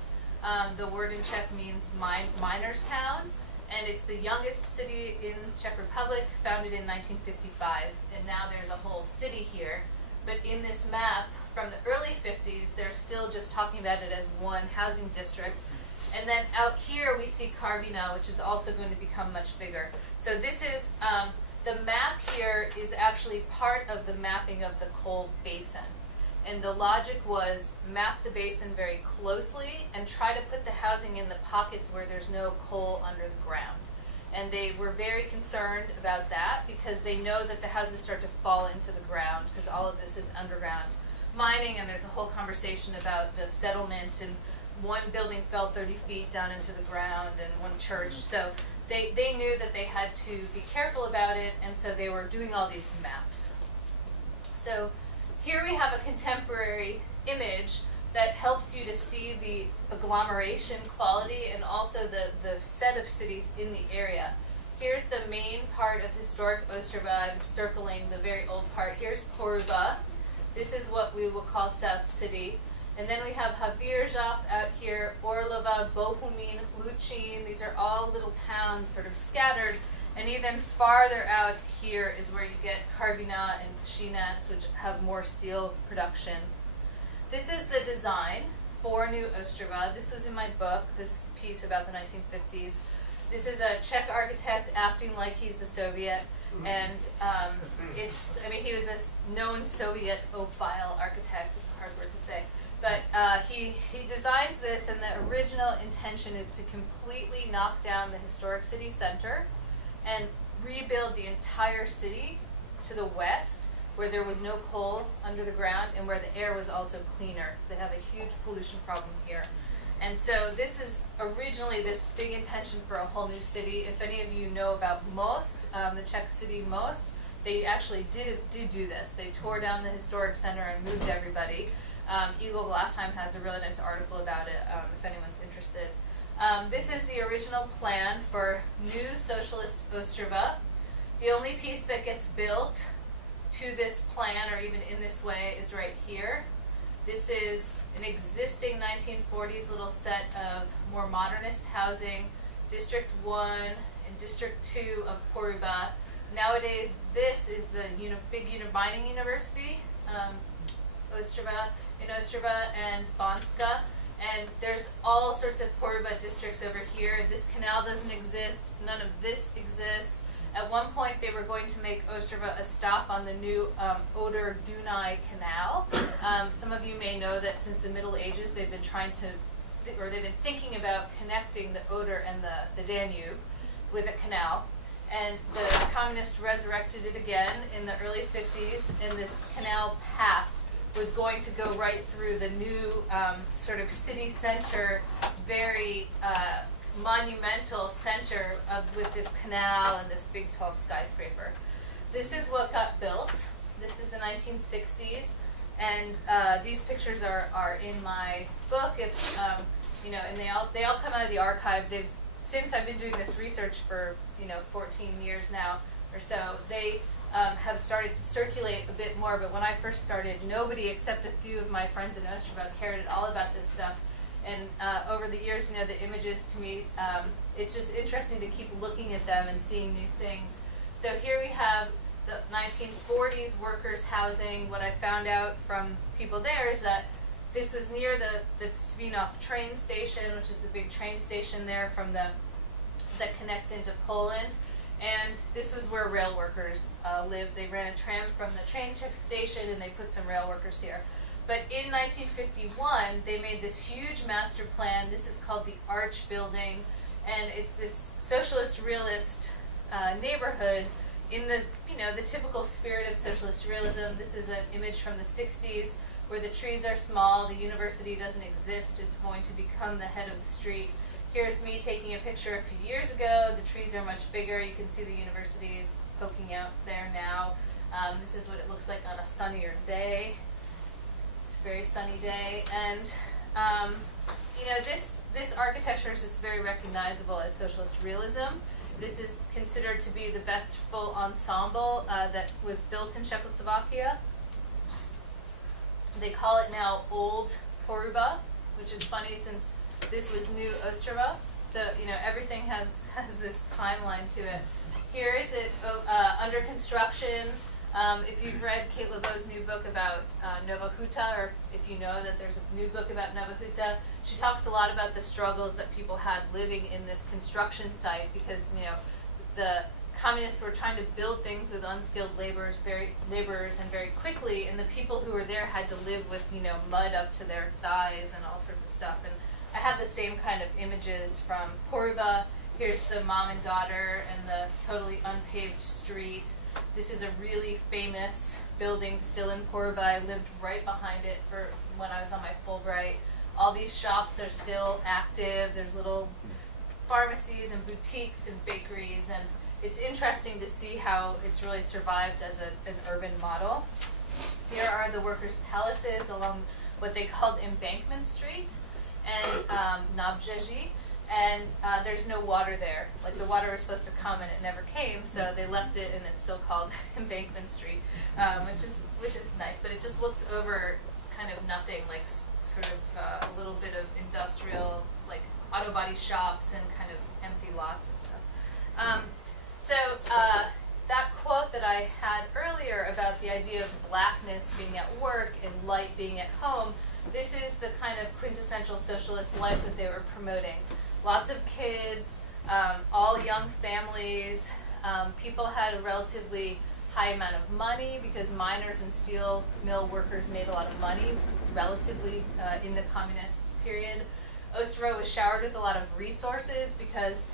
The word in Czech means miner's town, and it's the youngest city in Czech Republic, founded in 1955, and now there's a whole city here. But in this map from the early 50s, they're still just talking about it as one housing district. And then out here we see Karvina, which is also going to become much bigger. So this is, the map here is actually part of the mapping of the coal basin. And the logic was map the basin very closely and try to put the housing in the pockets where there's no coal under the ground. And they were very concerned about that because they know that the houses start to fall into the ground because all of this is underground mining, and there's a whole conversation about the settlement, and one building fell 30 feet down into the ground and one church. So they knew that they had to be careful about it, and so they were doing all these maps. So here we have a contemporary image that helps you to see the agglomeration quality and also the set of cities in the area. Here's the main part of historic Ostrava. I'm circling the very old part. Here's Poruba. This is what we will call South City. And then we have Habirjov out here, Orlova, Bohumin, Luchin. These are all little towns sort of scattered. And even farther out here is where you get Karvina and Shinats, which have more steel production. This is the design for New Ostrava. This was in my book, this piece about the 1950s. This is a Czech architect acting like he's a Soviet, and he was a known Soviet-ophile architect. It's a hard word to say. But he designs this, and the original intention is to completely knock down the historic city center and rebuild the entire city to the west, where there was no coal under the ground and where the air was also cleaner. So they have a huge pollution problem here. And so this is originally this big intention for a whole new city. If any of you know about Most, the Czech city Most, they actually did do this. They tore down the historic center and moved everybody. Eagle Glassheim has a really nice article about it, if anyone's interested. This is the original plan for new socialist Ostrava. The only piece that gets built to this plan, or even in this way, is right here. This is an existing 1940s little set of more modernist housing, District 1 and District 2 of Poruba. Nowadays, this is the big mining university, Ostrava and Banska. And there's all sorts of Poruba districts over here. This canal doesn't exist. None of this exists. At one point, they were going to make Ostrava a stop on the new Oder-Dunaj Canal. Some of you may know that since the Middle Ages, they've been they've been thinking about connecting the Oder and the Danube with a canal. And the communists resurrected it again in the early 50s, and this canal path was going to go right through the new sort of city center, very monumental center with this canal and this big tall skyscraper. This is what got built. This is the 1960s, and these pictures are in my book. If and they all come out of the archive. Since I've been doing this research for 14 years now or so, they have started to circulate a bit more. But when I first started, nobody except a few of my friends in Ostrava cared at all about this stuff. And over the years, the images to me, it's just interesting to keep looking at them and seeing new things. So here we have the 1940s workers' housing. What I found out from people there is that this was near the Svinov train station, which is the big train station there that connects into Poland. And this was where rail workers lived. They ran a tram from the train station, and they put some rail workers here. But in 1951, they made this huge master plan. This is called the Arch Building, and it's this socialist realist neighborhood in the the typical spirit of socialist realism. This is an image from the 60s where the trees are small, the university doesn't exist, it's going to become the head of the street. Here's me taking a picture a few years ago. The trees are much bigger. You can see the university is poking out there now. This is what it looks like on a sunnier day. It's a very sunny day. And, this architecture is just very recognizable as socialist realism. This is considered to be the best full ensemble that was built in Czechoslovakia. They call it now Old Poruba, which is funny since this was New Ostrava. So, everything has this timeline to it. Here is it under construction. If you've read Kate LeBeau's new book about Nova Huta, or if you know that there's a new book about Nova Huta, she talks a lot about the struggles that people had living in this construction site because, the communists were trying to build things with unskilled laborers and very quickly, and the people who were there had to live with, mud up to their thighs and all sorts of stuff. And I have the same kind of images from Poruba. Here's the mom and daughter and the totally unpaved street. This is a really famous building still in Poruba. I lived right behind it for when I was on my Fulbright. All these shops are still active. There's little pharmacies and boutiques and bakeries, and it's interesting to see how it's really survived as an urban model. Here are the workers' palaces along what they called Embankment Street and Nabjeji, and there's no water there. Like the water was supposed to come and it never came, so they left it and it's still called Embankment Street, which is nice. But it just looks over kind of nothing, like sort of a little bit of industrial, like auto body shops and kind of empty lots and stuff. So that quote that I had earlier about the idea of blackness being at work and light being at home, this is the kind of quintessential socialist life that they were promoting. Lots of kids, all young families. People had a relatively high amount of money because miners and steel mill workers made a lot of money relatively in the communist period. Ostrava was showered with a lot of resources because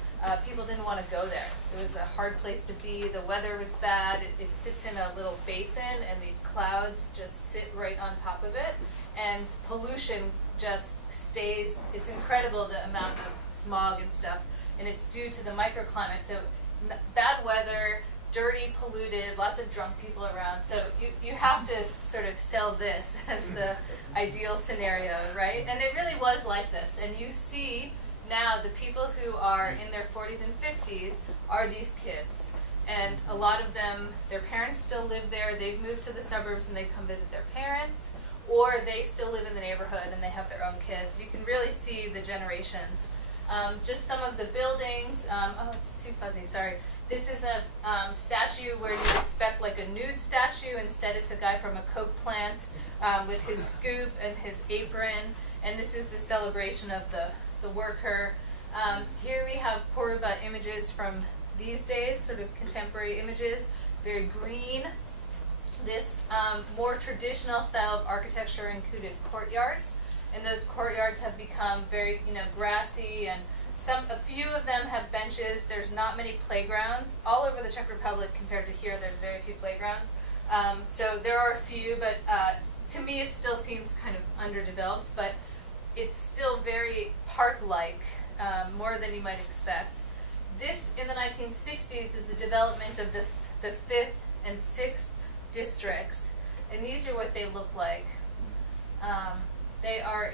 people didn't want to go there. It was a hard place to be. The weather was bad. It sits in a little basin, and these clouds just sit right on top of it. And pollution just stays. It's incredible the amount of smog and stuff. And it's due to the microclimate. So bad weather, dirty, polluted, lots of drunk people around. So you have to sort of sell this as the ideal scenario, right? And it really was like this. And you see now the people who are in their 40s and 50s are these kids. And a lot of them, their parents still live there. They've moved to the suburbs and they come visit their parents. Or they still live in the neighborhood and they have their own kids. You can really see the generations. Just some of the buildings. Oh, it's too fuzzy, sorry. This is a statue where you expect like a nude statue. Instead, it's a guy from a Coke plant with his scoop and his apron. And this is the celebration of the worker. Here we have Poruba images from these days, sort of contemporary images, very green. This more traditional style of architecture included courtyards, and those courtyards have become very, grassy, and a few of them have benches. There's not many playgrounds. All over the Czech Republic compared to here, there's very few playgrounds. So there are a few, but to me it still seems kind of underdeveloped, but it's still very park-like, more than you might expect. This, in the 1960s, is the development of the 5th and 6th districts, and these are what they look like. They are,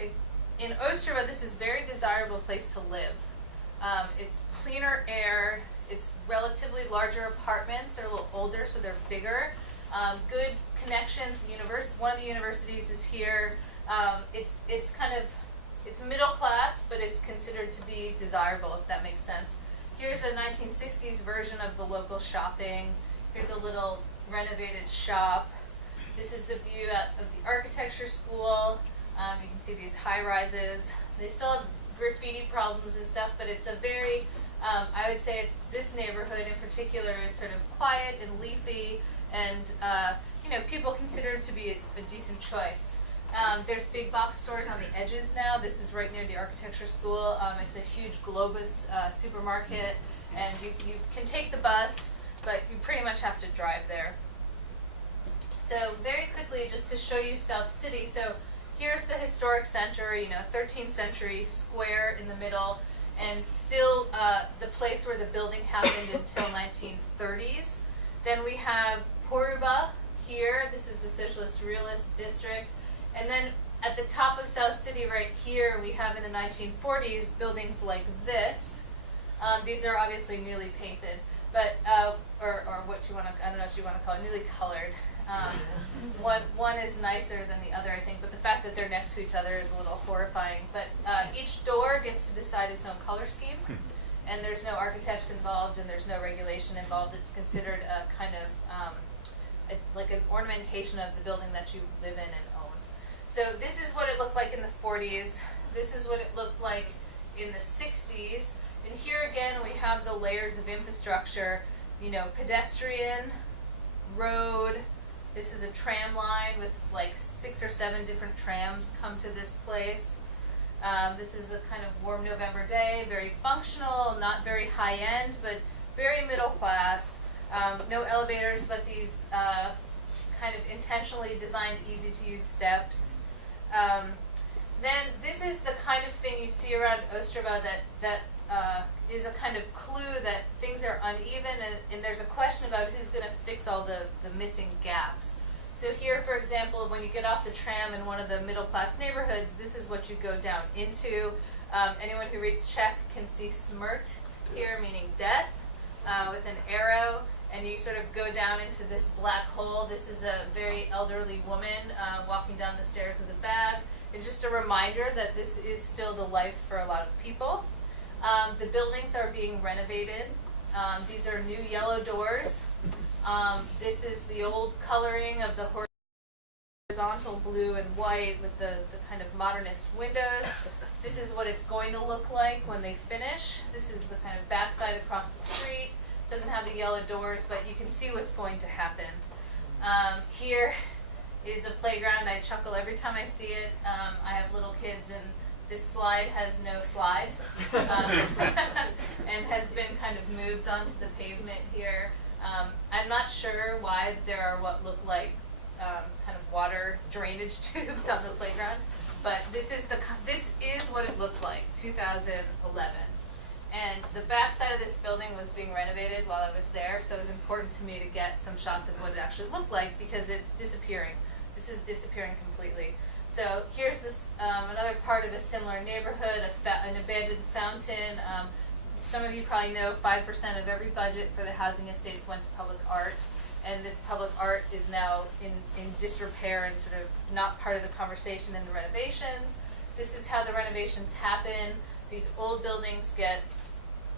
in Ostrava, this is a very desirable place to live. It's cleaner air, it's relatively larger apartments, they're a little older, so they're bigger. Good connections, one of the universities is here. It's kind of, it's middle class, but it's considered to be desirable, if that makes sense. Here's a 1960s version of the local shopping. Here's a little renovated shop. This is the view of the architecture school. You can see these high rises. They still have graffiti problems and stuff, but it's a very, I would say this neighborhood in particular is sort of quiet and leafy, and people consider it to be a decent choice. There's big box stores on the edges now. This is right near the architecture school. It's a huge Globus supermarket, and you can take the bus, but you pretty much have to drive there. So very quickly, just to show you South City. So here's the historic center, 13th century square in the middle, and still the place where the building happened until 1930s. Then we have Poruba here. This is the Socialist Realist District. And then at the top of South City right here, we have in the 1940s buildings like this. These are obviously newly painted, but or what you want to, I don't know what you want to call it, newly colored. One is nicer than the other, I think, but the fact that they're next to each other is a little horrifying. But each door gets to decide its own color scheme, and there's no architects involved, and there's no regulation involved. It's considered a kind of like an ornamentation of the building that you live in and own. So this is what it looked like in the 40s. This is what it looked like in the 60s. And here again, we have the layers of infrastructure, pedestrian, road. This is a tram line with like 6 or 7 different trams come to this place. This is a kind of warm November day, very functional, not very high end, but very middle class. No elevators, but these kind of intentionally designed easy to use steps. Then this is the kind of thing you see around Ostrava that is a kind of clue that things are uneven, and there's a question about who's going to fix all the missing gaps. So here, for example, when you get off the tram in one of the middle-class neighborhoods, this is what you go down into. Anyone who reads Czech can see smrt here, meaning death, with an arrow, and you sort of go down into this black hole. This is a very elderly woman walking down the stairs with a bag. It's just a reminder that this is still the life for a lot of people. The buildings are being renovated. These are new yellow doors. This is the old coloring of the horse horizontal blue and white with the kind of modernist windows. This is what it's going to look like when they finish. This is the kind of backside across the street. Doesn't have the yellow doors, but you can see what's going to happen. Here is a playground. I chuckle every time I see it. I have little kids, and this slide has no slide and has been kind of moved onto the pavement here. I'm not sure why there are what look like kind of water drainage tubes on the playground, but this is what it looked like, 2011. And the back side of this building was being renovated while I was there, so it was important to me to get some shots of what it actually looked like because it's disappearing. This is disappearing completely. So here's this another part of a similar neighborhood, an abandoned fountain. Some of you probably know 5% of every budget for the housing estates went to public art, and this public art is now in disrepair and sort of not part of the conversation in the renovations. This is how the renovations happen. These old buildings get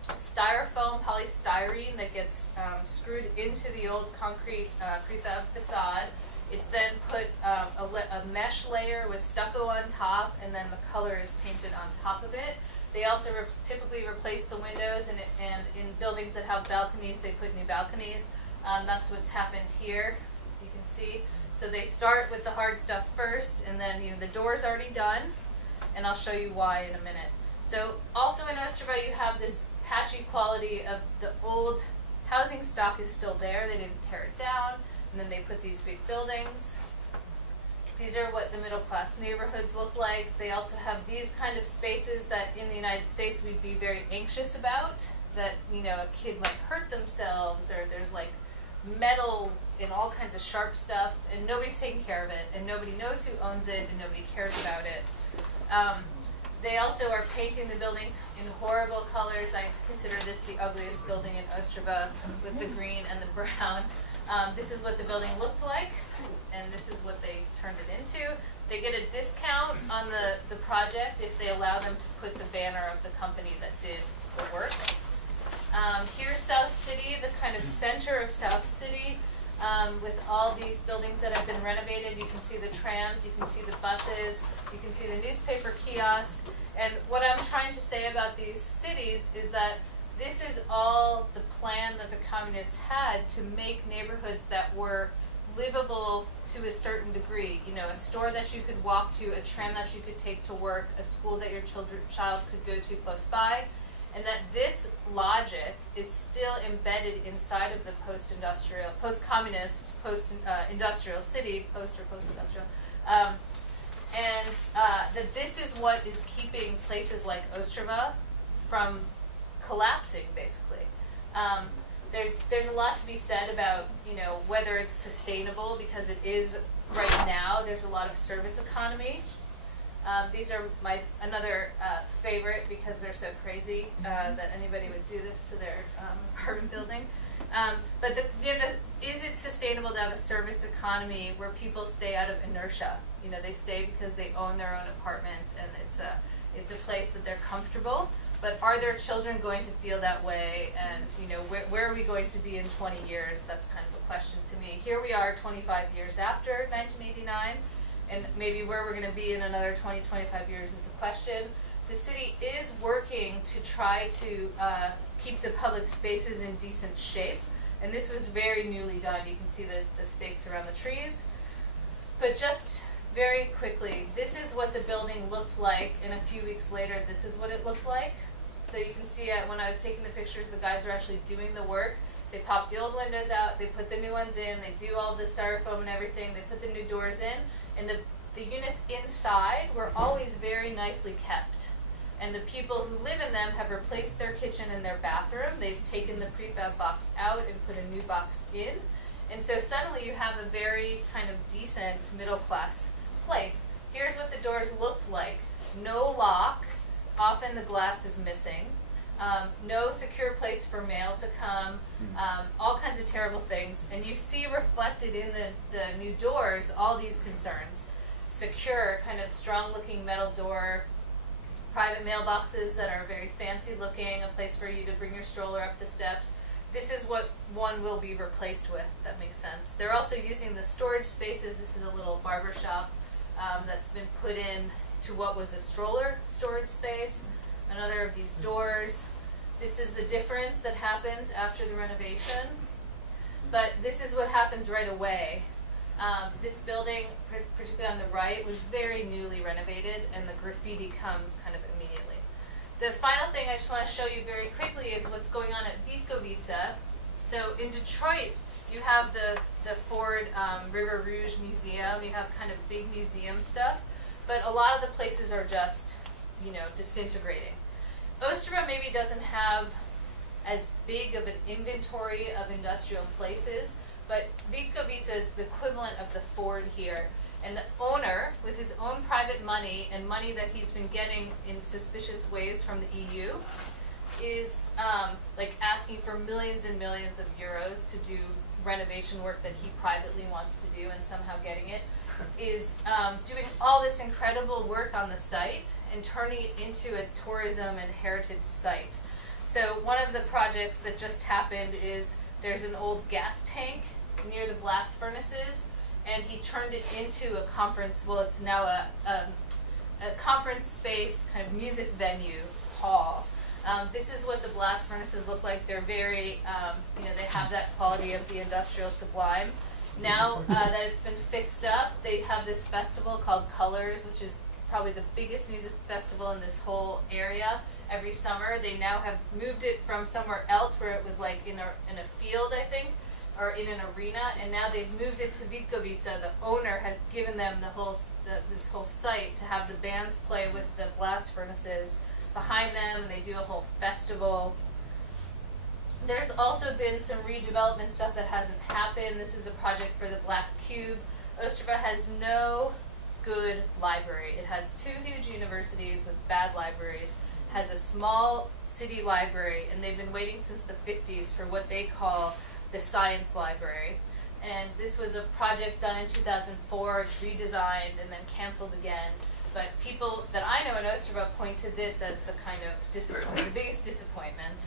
styrofoam, polystyrene that gets screwed into the old concrete prefab facade. It's then put a mesh layer with stucco on top, and then the color is painted on top of it. They also typically replace the windows, and in buildings that have balconies, they put new balconies. That's what's happened here. You can see. So they start with the hard stuff first, and then the door's already done, and I'll show you why in a minute. So also in Ostrava, you have this patchy quality of the old housing stock is still there. They didn't tear it down. And then they put these big buildings. These are what the middle class neighborhoods look like. They also have these kind of spaces that in the United States we'd be very anxious about, that a kid might hurt themselves, or there's like metal and all kinds of sharp stuff, and nobody's taking care of it, and nobody knows who owns it, and nobody cares about it. They also are painting the buildings in horrible colors. I consider this the ugliest building in Ostrava, with the green and the brown. This is what the building looked like, and this is what they turned it into. They get a discount on the project if they allow them to put the banner of the company that did the work. Here's South City, the kind of center of South City, with all these buildings that have been renovated. You can see the trams, you can see the buses, you can see the newspaper kiosk. And what I'm trying to say about these cities is that this is all the plan that the communists had to make neighborhoods that were livable to a certain degree. A store that you could walk to, a tram that you could take to work, a school that your child could go to close by, and that this logic is still embedded inside of the post-industrial, post-communist, post-industrial city, post-industrial, and that this is what is keeping places like Ostrava from collapsing, basically. There's a lot to be said about whether it's sustainable, because it is right now. There's a lot of service economy. These are another favorite because they're so crazy that anybody would do this to their apartment building. But is it sustainable to have a service economy where people stay out of inertia? They stay because they own their own apartment, and it's a place that they're comfortable. But are their children going to feel that way? And where are we going to be in 20 years? That's kind of a question to me. Here we are 25 years after 1989, and maybe where we're going to be in another 20, 25 years is a question. The city is working to try to keep the public spaces in decent shape, and this was very newly done. You can see the stakes around the trees. But just very quickly, this is what the building looked like, and a few weeks later, this is what it looked like. So you can see when I was taking the pictures, the guys were actually doing the work. They popped the old windows out, they put the new ones in, they do all the styrofoam and everything, they put the new doors in, and the units inside were always very nicely kept. And the people who live in them have replaced their kitchen and their bathroom. They've taken the prefab box out and put a new box in. And so suddenly you have a very kind of decent middle class place. Here's what the doors looked like. No lock. Often the glass is missing. No secure place for mail to come. All kinds of terrible things. And you see reflected in the new doors all these concerns. Secure, kind of strong looking metal door. Private mailboxes that are very fancy looking. A place for you to bring your stroller up the steps. this is what one will be replaced with, if that makes sense. They're also using the storage spaces. This is a little barber shop that's been put in to what was a stroller storage space. Another of these doors. This is the difference that happens after the renovation. But this is what happens right away. This building, particularly on the right, was very newly renovated, and the graffiti comes kind of immediately. The final thing I just want to show you very quickly is what's going on at Vitkovica. So in Detroit, you have the Ford River Rouge Museum. You have kind of big museum stuff, but a lot of the places are just, disintegrating. Ostrava maybe doesn't have as big of an inventory of industrial places, but Vitkovica is the equivalent of the Ford here. And the owner, with his own private money and money that he's been getting in suspicious ways from the EU, is asking for millions and millions of euros to do renovation work that he privately wants to do, and somehow getting it, is doing all this incredible work on the site and turning it into a tourism and heritage site. So one of the projects that just happened is there's an old gas tank near the blast furnaces, and he turned it into a conference, it's now a conference space, kind of music venue hall. This is what the blast furnaces look like. They're very, they have that quality of the industrial sublime. Now that it's been fixed up, they have this festival called Colors, which is probably the biggest music festival in this whole area every summer. They now have moved it from somewhere else where it was like in a field, I think, or in an arena, and now they've moved it to Vitkovica. The owner has given them this whole site to have the bands play with the blast furnaces behind them, and they do a whole festival. There's also been some redevelopment stuff that hasn't happened. This is a project for the Black Cube. Ostrava has no good library. It has 2 huge universities with bad libraries, has a small city library, and they've been waiting since the 50s for what they call the science library. And this was a project done in 2004, redesigned, and then canceled again. But people that I know in Ostrava point to this as the kind of the biggest disappointment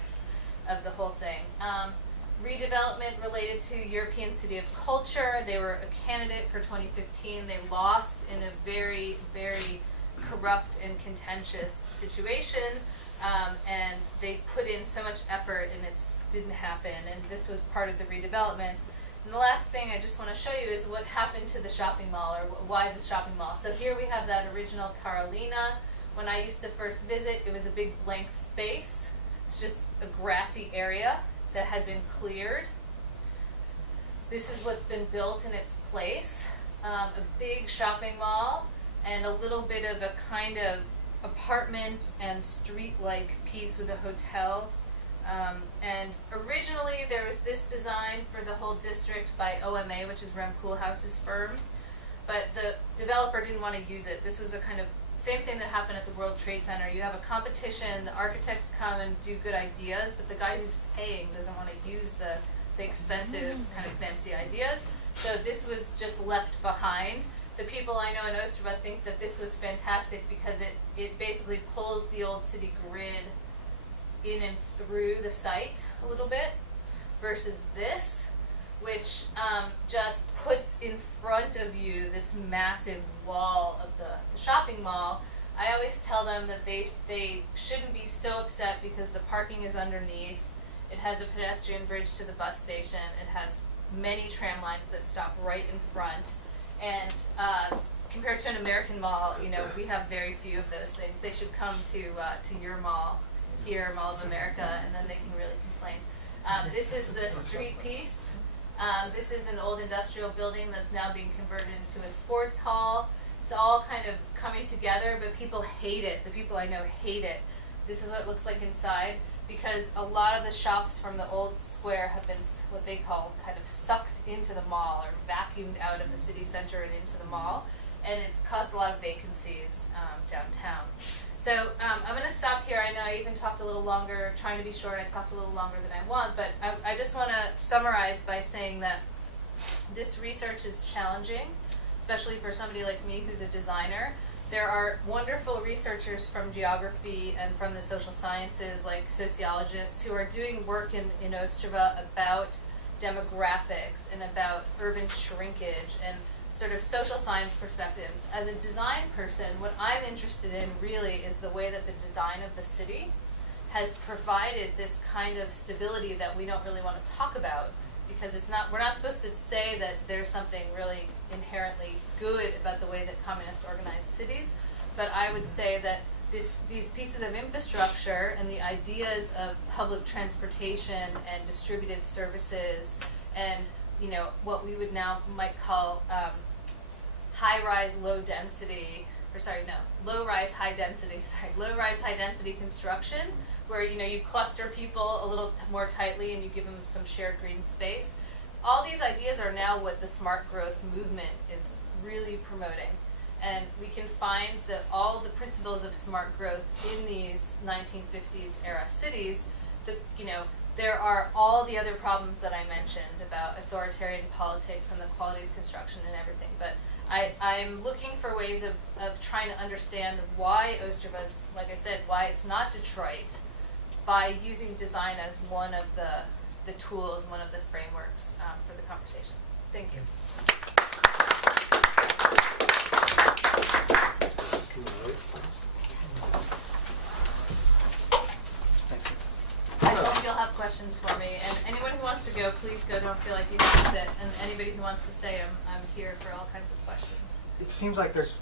of the whole thing. Redevelopment related to European City of Culture. They were a candidate for 2015. They lost in a very, very corrupt and contentious situation. And they put in so much effort, and it didn't happen. And this was part of the redevelopment. And the last thing I just want to show you is what happened to the shopping mall, or why the shopping mall. So here we have that original Carolina. When I used to first visit, it was a big blank space. It's just a grassy area that had been cleared. This is what's been built in its place. A big shopping mall and a little bit of a kind of apartment and street-like piece with a hotel. And originally there was this design for the whole district by OMA, which is Rem Koolhaas's firm, but the developer didn't want to use it. This was a kind of same thing that happened at the World Trade Center. You have a competition, the architects come and do good ideas, but the guy who's paying doesn't want to use the expensive kind of fancy ideas. So this was just left behind. The people I know in Ostrava think that this was fantastic because it basically pulls the old city grid in and through the site a little bit, versus this, which just puts in front of you this massive wall of the shopping mall. I always tell them that they shouldn't be so upset because the parking is underneath. It has a pedestrian bridge to the bus station. It has many tram lines that stop right in front. And compared to an American mall, we have very few of those things. They should come to your mall here, Mall of America, and then they can really complain. This is the street piece. This is an old industrial building that's now being converted into a sports hall. It's all kind of coming together, but people hate it. The people I know hate it. This is what it looks like inside, because a lot of the shops from the old square have been what they call kind of sucked into the mall, or vacuumed out of the city center and into the mall, and it's caused a lot of vacancies downtown. So I'm going to stop here. I know I even talked a little longer, trying to be short. I talked a little longer than I want, but I just want to summarize by saying that this research is challenging, especially for somebody like me who's a designer. there are wonderful researchers from geography and from the social sciences, like sociologists, who are doing work in Ostrava about demographics and about urban shrinkage and sort of social science perspectives. As a design person, what I'm interested in really is the way that the design of the city has provided this kind of stability that we don't really want to talk about, because we're not supposed to say that there's something really inherently good about the way that communists organize cities, but I would say that these pieces of infrastructure and the ideas of public transportation and distributed services and, you know, what we would now might call low-rise, high density construction, where, you know, you cluster people a little more tightly and you give them some shared green space. All these ideas are now what the smart growth movement is really promoting. And we can find all the principles of smart growth in these 1950s era cities. You know, there are all the other problems that I mentioned about authoritarian politics and the quality of construction and everything. But I'm looking for ways of trying to understand why Ostrava's, like I said, why it's not Detroit, by using design as one of the tools, one of the frameworks for the conversation. Thank you. I hope you'll have questions for me. And anyone who wants to go, please go. Don't feel like you have to sit. And anybody who wants to stay, I'm here for all kinds of questions. It seems like there's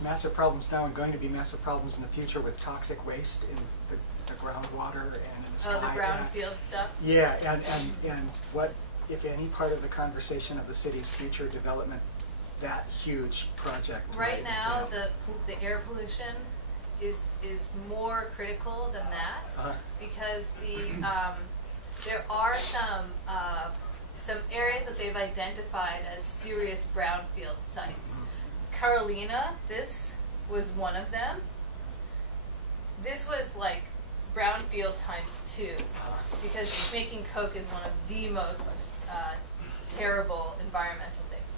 massive problems now and going to be massive problems in the future with toxic waste in the groundwater and in the sky. Oh, the brownfield stuff? Yeah, and what, if any, part of the conversation of the city's future development, that huge project Right now, entail? the air pollution is more critical than that, because there are some areas that they've identified as serious brownfield sites. Carolina, this was one of them. This was like brownfield times 2, because making coke is one of the most terrible environmental things.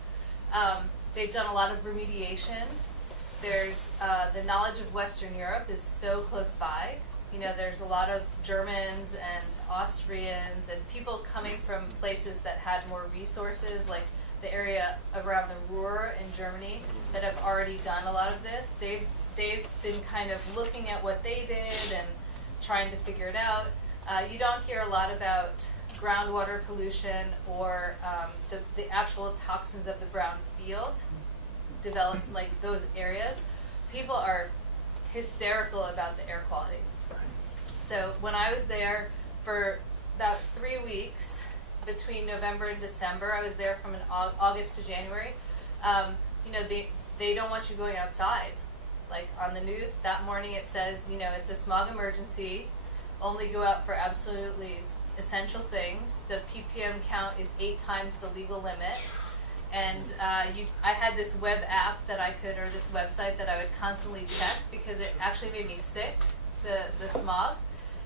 They've done a lot of remediation. There's the knowledge of Western Europe is so close by. You know, there's a lot of Germans and Austrians and people coming from places that had more resources, like the area around the Ruhr in Germany, that have already done a lot of this. They've been kind of looking at what they did and trying to figure it out. You don't hear a lot about groundwater pollution or the actual toxins of the brown field developed, like those areas. People are hysterical about the air quality. So when I was there for about 3 weeks, between November and December, I was there from August to January, you know, they don't want you going outside. Like on the news that morning it says, you know, it's a smog emergency, only go out for absolutely essential things. The ppm count is 8 times the legal limit. And I had this web app that I could, or this website that I would constantly check, because it actually made me sick, the smog.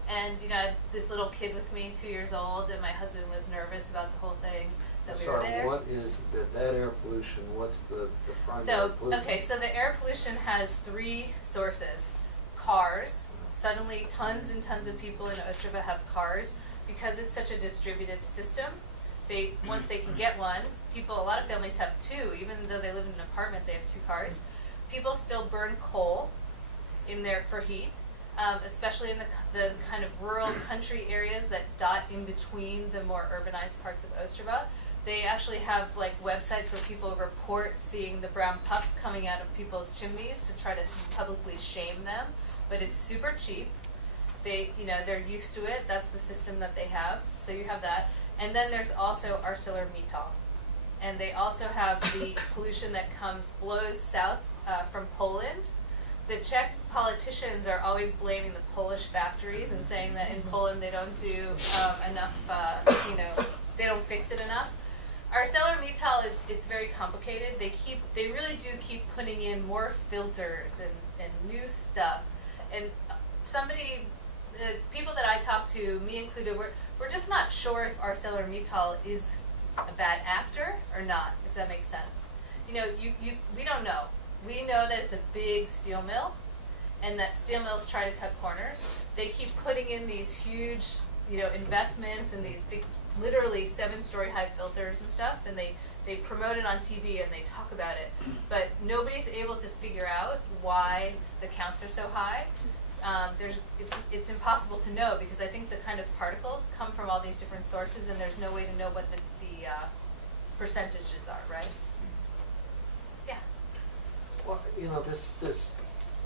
And, you know, I had this little kid with me, 2 years old, and my husband was nervous about the whole thing that we were there. What is that air pollution? What's the primary pollution? Okay, so the air pollution has 3 sources. Cars. Suddenly, tons and tons of people in Ostrava have cars because it's such a distributed system. Once they can get one, a lot of families have 2, even though they live in an apartment, they have 2 cars. People still burn coal in there for heat, especially in the kind of rural country areas that dot in between the more urbanized parts of Ostrava. They actually have like websites where people report seeing the brown puffs coming out of people's chimneys to try to publicly shame them, but it's super cheap. They're used to it. That's the system that they have. So you have that. And then there's also ArcelorMittal. And they also have the pollution that blows south from Poland. The Czech politicians are always blaming the Polish factories and saying that in Poland they don't do enough, they don't fix it enough. ArcelorMittal it's very complicated. They really do keep putting in more filters and new stuff. And people that I talk to, me included, we're just not sure if ArcelorMittal is a bad actor or not, if that makes sense. You know, we don't know. we know that it's a big steel mill, and that steel mills try to cut corners. They keep putting in these huge, investments and these big, literally 7-story high filters and stuff, and they promote it on TV and they talk about it, but nobody's able to figure out why the counts are so high. It's impossible to know, because I think the kind of particles come from all these different sources, and there's no way to know what the percentages are, right? Yeah. Well, this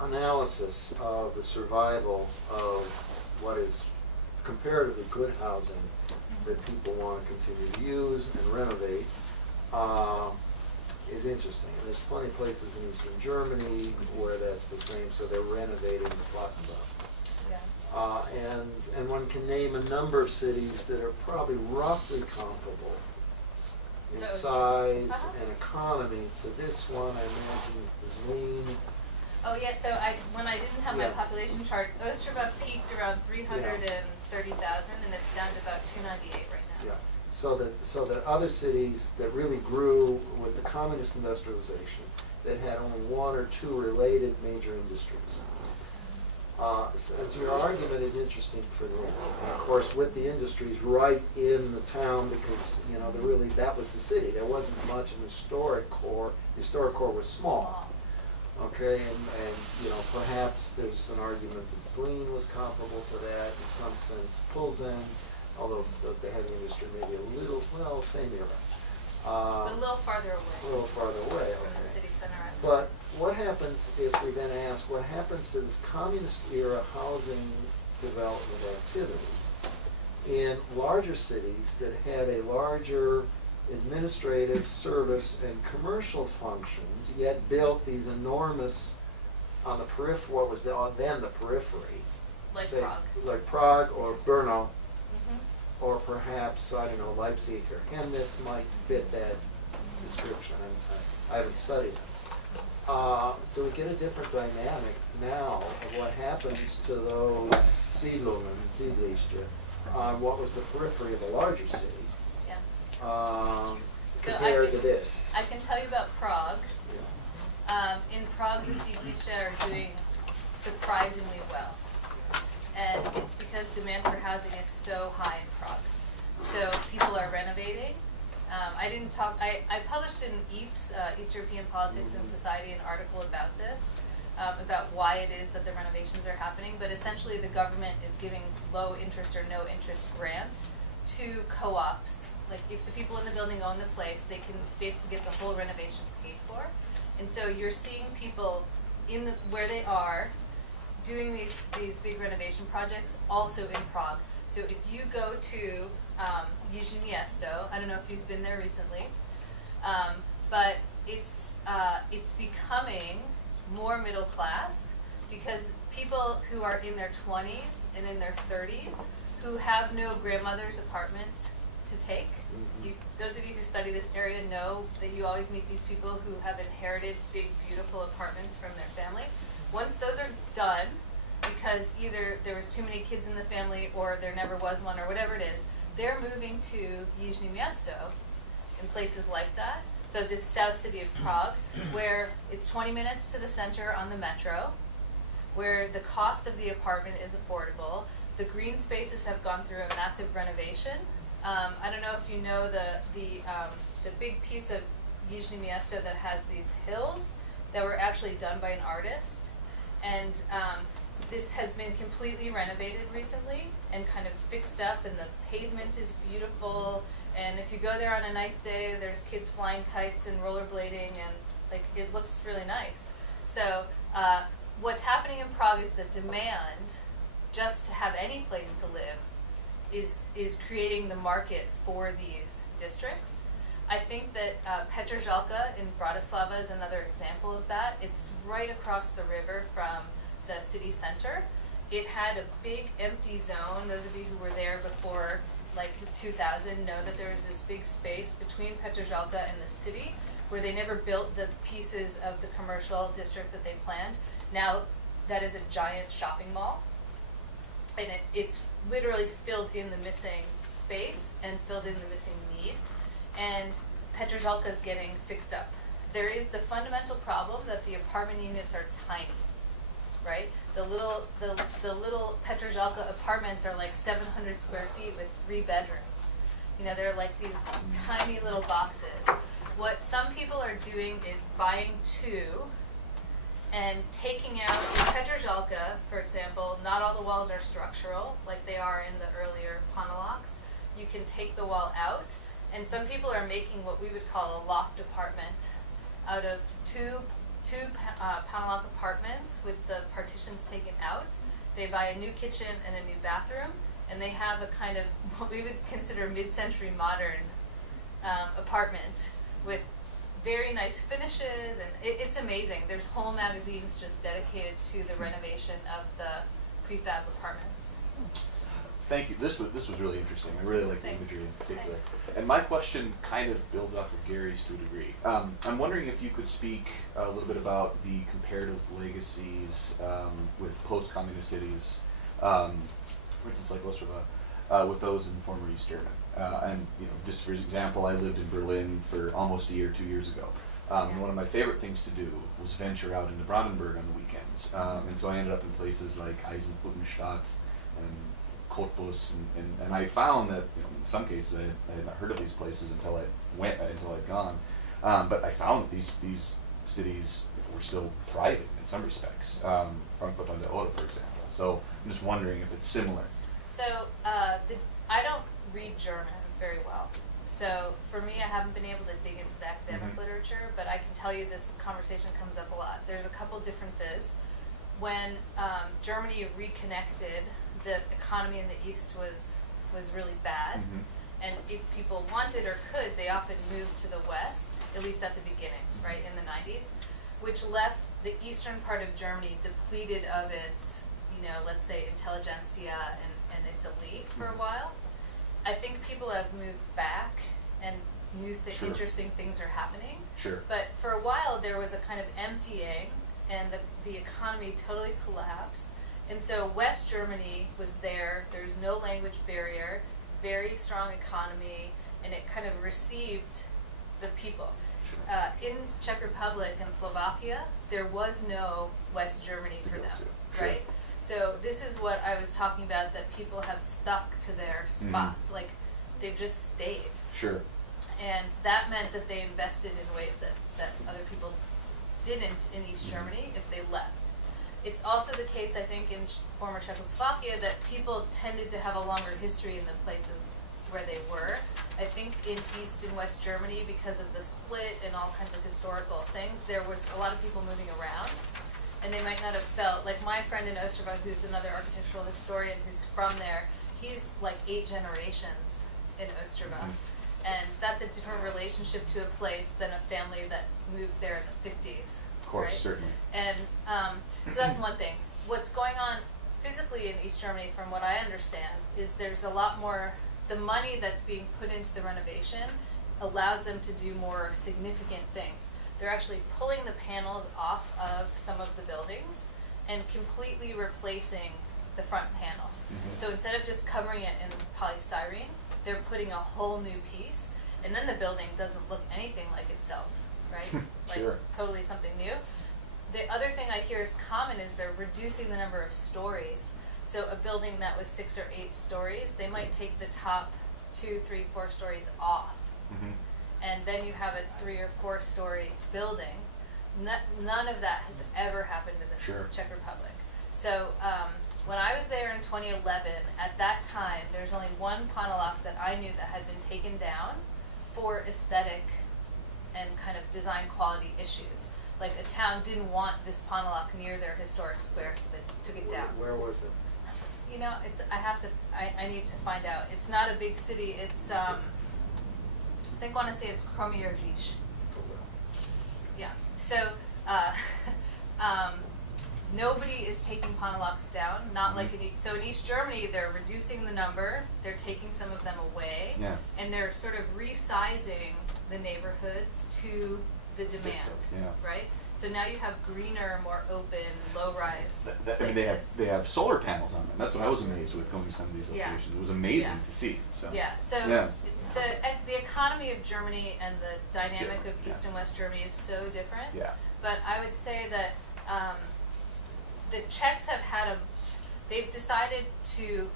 analysis of the survival of what is comparatively good housing that people want to continue to use and renovate is interesting. And there's plenty of places in Eastern Germany where that's the same, so they're renovating the Plattenbau. Yeah. And one can name a number of cities that are probably roughly comparable in So- size Uh-huh. and economy to this one. I imagine Zlin. Oh yeah, so when I didn't have my Yeah. population chart, Ostrava peaked around 330,000, and it's down to about 298 right now. Yeah, so that other cities that really grew with the communist industrialization, that had only one or two related major industries. So your argument is interesting for them. And of course, with the industries right in the town, because, that was the city. There wasn't much in the historic core. The historic core was small. Okay, and perhaps there's an argument that Zlin was comparable to that in some sense. Pilsen, although the heavy industry may be a little, same era. But a little farther away. A little farther away, From the okay. city center. But what happens if we then ask, what happens to this communist era housing development activity in larger cities that had a larger administrative, service, and commercial functions, yet built these enormous, on the periphery, what was then the periphery? Like say, Prague. Like Prague or Brno, Mm-hmm. or perhaps, Leipzig or Chemnitz might fit that description. I haven't studied it. Do we get a different dynamic now of what happens to those Siedlungen, Siedlichte, on what was the periphery of a larger city, Yeah. compared to this? I can tell you about Prague. Yeah. In Prague, the Siedlichte are doing surprisingly well. And it's because demand for housing is so high in Prague. So people are renovating. I published in EAPS, East European Politics and Society, an article about this, about why it is that the renovations are happening, but essentially the government is giving low interest or no interest grants to co-ops. Like, if the people in the building own the place, they can basically get the whole renovation paid for. And so you're seeing people where they are doing these big renovation projects also in Prague. So if you go to Jižní Město, I don't know if you've been there recently, but it's becoming more middle class, because people who are in their 20s and in their 30s who have no grandmother's apartment to take. Those of you who study this area know that you always meet these people who have inherited big, beautiful apartments from their family. Once those are done, because either there was too many kids in the family or there never was one or whatever it is, they're moving to Jižní Město and places like that. So this south city of Prague, where it's 20 minutes to the center on the metro, where the cost of the apartment is affordable. The green spaces have gone through a massive renovation. I don't know if you know the big piece of Jižní Město that has these hills that were actually done by an artist. And this has been completely renovated recently and kind of fixed up, and the pavement is beautiful. And if you go there on a nice day, there's kids flying kites and rollerblading, and it looks really nice. So what's happening in Prague is the demand just to have any place to live is creating the market for these districts. I think that Petržalka in Bratislava is another example of that. It's right across the river from the city center. It had a big empty zone. Those of you who were there before 2000 know that there was this big space between Petržalka and the city where they never built the pieces of the commercial district that they planned. Now that is a giant shopping mall, and it's literally filled in the missing space and filled in the missing need. And Petržalka is getting fixed up. There is the fundamental problem that the apartment apartment units are tiny, right? The little Petrzalka apartments are like 700 square feet with 3 bedrooms. You know, they're like these tiny little boxes. What some people are doing is buying 2 and taking out, in Petrzalka, for example, not all the walls are structural like they are in the earlier Ponelocks. You can take the wall out, and some people are making what we would call a loft apartment out of two Ponelock apartments with the partitions taken out. They buy a new kitchen and a new bathroom, and they have a kind of what we would consider mid-century modern apartment with very nice finishes, and it's amazing. There's whole magazines just dedicated to the renovation of the prefab apartments. Thank you. This was really interesting. I really like the Thanks. imagery in particular. Thanks. And my question kind of builds off of Gary's to a degree. I'm wondering if you could speak a little bit about the comparative legacies with post-communist cities, for instance, like Ostrava, with those in former East Germany. And just for example, I lived in Berlin for almost a year, 2 years ago. And one of my favorite things to do was venture out into Brandenburg on the weekends. And so I ended up in places like Eisenhüttenstadt and Cottbus, and I found that in some cases I had not heard of these places until I'd gone, but I found that these cities were still thriving in some respects. Frankfurt an der Oder, for example. So I'm just wondering if it's similar. So I don't read German very well. So for me, I haven't been able to dig into the academic literature, but I can tell you this conversation comes up a lot. There's a couple differences. When Germany reconnected, the economy in the East was really bad. And if people wanted or could, they often moved to the West, at least at the beginning, right, in the 90s, which left the eastern part of Germany depleted of its, let's say, intelligentsia and its elite for a while. I think people have moved back and Sure. interesting things are happening. Sure. But for a while, there was a kind of emptying, and the economy totally collapsed. And so West Germany was there. There's no language barrier, very strong economy, and it kind of received the people. Sure. In Czech Republic and Slovakia, there was no West Germany for them, Sure. right? So this is what I was talking about, that people have stuck to their spots, like they've just stayed. Sure. And that meant that they invested in ways that other people didn't in East Germany if they left. It's also the case, I think, in former Czechoslovakia that people tended to have a longer history in the places where they were. I think in East and West Germany, because of the split and all kinds of historical things, there was a lot of people moving around, and they might not have felt, like my friend in Ostrava, who's another architectural historian who's from there, he's like 8 generations in Ostrava. And that's a different relationship to a place than a family that moved there in the 50s. Of course, right? certainly. And so that's one thing. What's going on physically in East Germany, from what I understand, is there's a lot more, the money that's being put into the renovation allows them to do more significant things. They're actually pulling the panels off of some of the buildings and completely replacing the front panel. So instead of just covering it in polystyrene, they're putting a whole new piece, and then the building doesn't look anything like itself, right? Sure. Like totally something new. The other thing I hear is common is they're reducing the number of stories. So a building that was 6 or 8 stories, they might take the top 2, 3, 4 stories off. And then you have a 3 or 4 story building. None of that has ever happened in the Sure. Czech Republic. So when I was there in 2011, at that time, there's only one Ponelock that I knew that had been taken down for aesthetic and kind of design quality issues. Like a town didn't want this Ponelock near their historic square, so they took it down. Where was it? I need to find out. It's not a big city. It's I want to say it's Kroměříž. Yeah. So nobody is taking Ponelocks down. Not like so in East Germany, they're reducing the number. They're taking some of them away, and they're sort of resizing the neighborhoods to the demand. Right. So now you have greener, more open, low-rise I mean, they have solar panels on them. That's what I was amazed with going to some of these locations. It was amazing to see. So the economy of Germany and the dynamic of Different, East and West Germany is so different. Yeah. but I would say that the Czechs have had they've decided to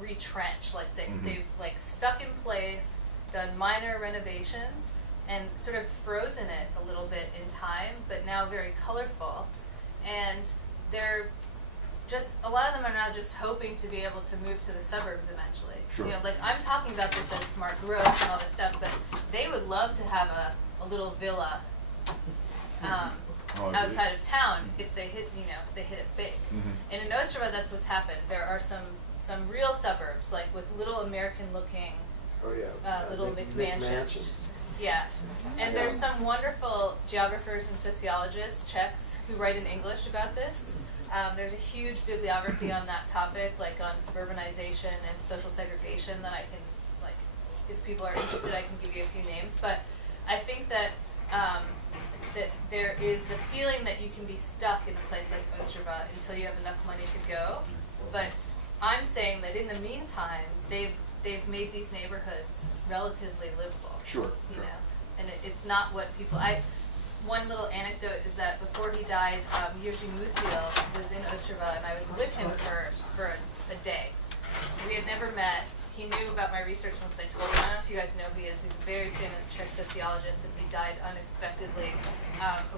retrench, like they've like stuck in place, done minor renovations, and sort of frozen it a little bit in time, but now very colorful. And they're just, a lot of them are now just hoping to be able to move to the suburbs eventually. Sure. You know, like I'm talking about this as smart growth and all this stuff, but they would love to have a little villa outside of town if they hit, you know, if they hit it big. And in Ostrava, that's what's happened. There are some real suburbs, like with little American-looking Oh, yeah. little McMansions. McMansions. Yeah, and there's some wonderful geographers and sociologists, Czechs, who write in English about this. There's a huge bibliography on that topic, like on suburbanization and social segregation that I can, like, if people are interested, I can give you a few names. But I think that that there is the feeling that you can be stuck in a place like Ostrava until you have enough money to go. But I'm saying that in the meantime, they've made these neighborhoods relatively livable. Sure. You know, and it's not what people. One little anecdote is that before he died, Jiří Musil was in Ostrava, and I was with him for a day. We had never met. He knew about my research once I told him. I don't know if you guys know who he is. He's a very famous Czech sociologist, and he died unexpectedly.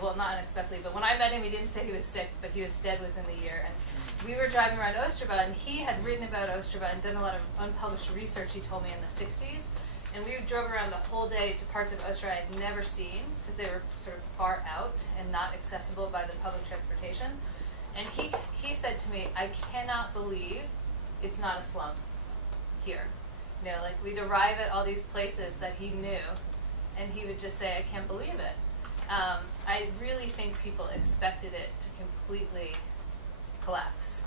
Well, not unexpectedly, but when I met him, he didn't say he was sick, but he was dead within the year. And we were driving around Ostrava, and he had written about Ostrava and done a lot of unpublished research, he told me, in the 60s. And we drove around the whole day to parts of Ostrava I had never seen, because they were sort of far out and not accessible by the public transportation. And he said to me, I cannot believe it's not a slum here. You know, like we'd arrive at all these places that he knew, and he would just say, I can't believe it. I really think people expected it to completely collapse.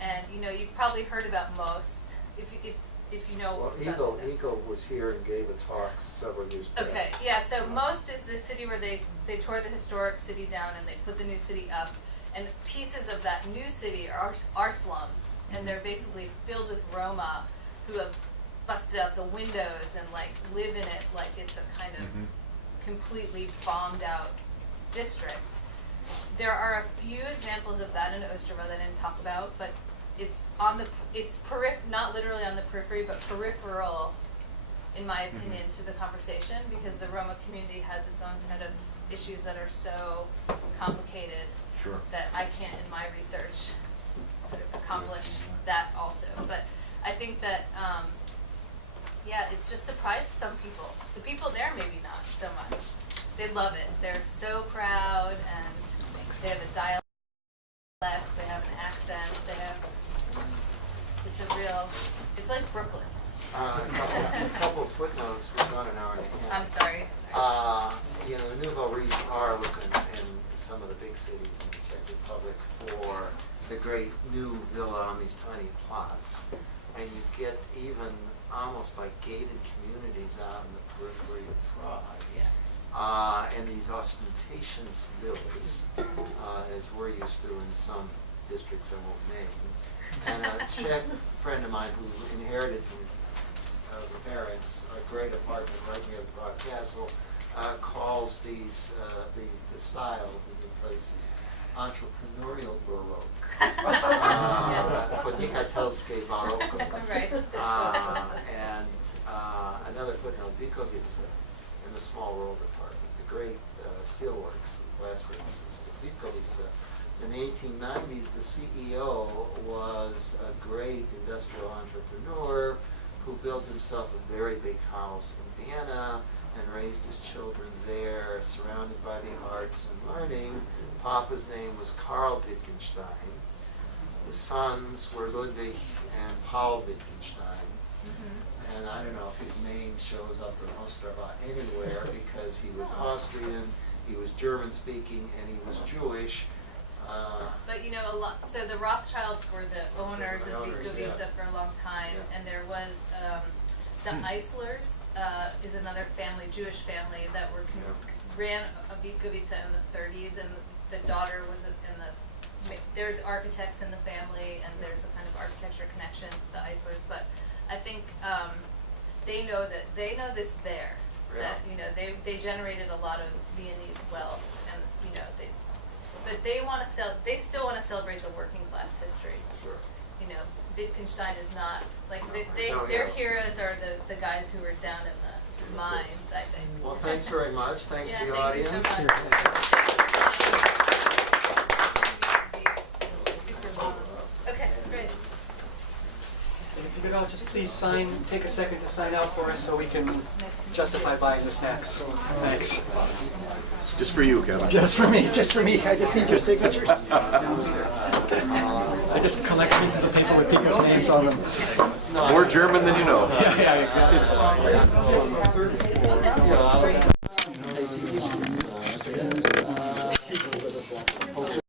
And you know, you've probably heard about Most, if you know. Well, about this. Eagle was here and gave a talk several years back. Okay, yeah, so Most is the city where they tore the historic city down and they put the new city up. And pieces of that new city are slums. And they're basically filled with Roma who have busted out the windows and like live in it like it's a kind of completely bombed out district. There are a few examples of that in Ostrava that I didn't talk about, but it's not literally on the periphery, but peripheral, in my opinion, to the conversation, because the Roma community has its own set of issues that are so complicated that I can't, in my research, sort of accomplish that also. But I think that, yeah, it's just surprised some people. The people there, maybe not so much. They love it. They're so proud, and they have a dialect, they have an accent, it's like Brooklyn. A couple of footnotes. We've gone an hour and a half. I'm sorry. You know, the Nouveau Riche are looking in some of the big cities in the Czech Republic for the great new villa on these tiny plots. And you get even almost like gated communities out in the periphery of Prague. Yeah. And these ostentatious villas, as we're used to in some districts I won't name. And a Czech friend of mine who inherited from the parents a great apartment right near the Prague Castle calls the style of the new places entrepreneurial Baroque. Podnikatelské Baroko. Right. And another footnote, Vikovice, in the small world department, the great steelworks, the glass furnaces, Vikovice. In the 1890s, the CEO was a great industrial entrepreneur who built himself a very big house in Vienna and raised his children there, surrounded by the arts and learning. Papa's name was Karl Wittgenstein. The sons were Ludwig and Paul Wittgenstein. And I don't know if his name shows up in Ostrava anywhere because he was Austrian, he was German-speaking, and he was Jewish. But you know, so the Rothschilds were the owners of Vikovice for a long time, and there was the Eislers is another family, Jewish family, that ran Vikovice in the 30s, and the daughter was there's architects in the family, and there's a kind of architecture connection to the Eislers, but I think they know this there, that you know they generated a lot of Viennese wealth, and you know, but they want to they still want to celebrate the working class history. Sure. You know, Wittgenstein is not, like, No, their yeah. heroes are the guys who were down in the mines, I think. Well, thanks very much. Thanks to the Yeah, thank you audience. so much. Okay, great. And if you could all just please take a second to sign out for us so we can justify buying the snacks. Thanks. Just for you, Kevin. Just for me. I just need your signatures. I just collect pieces of paper with people's names on them. More German than you know. Yeah, exactly.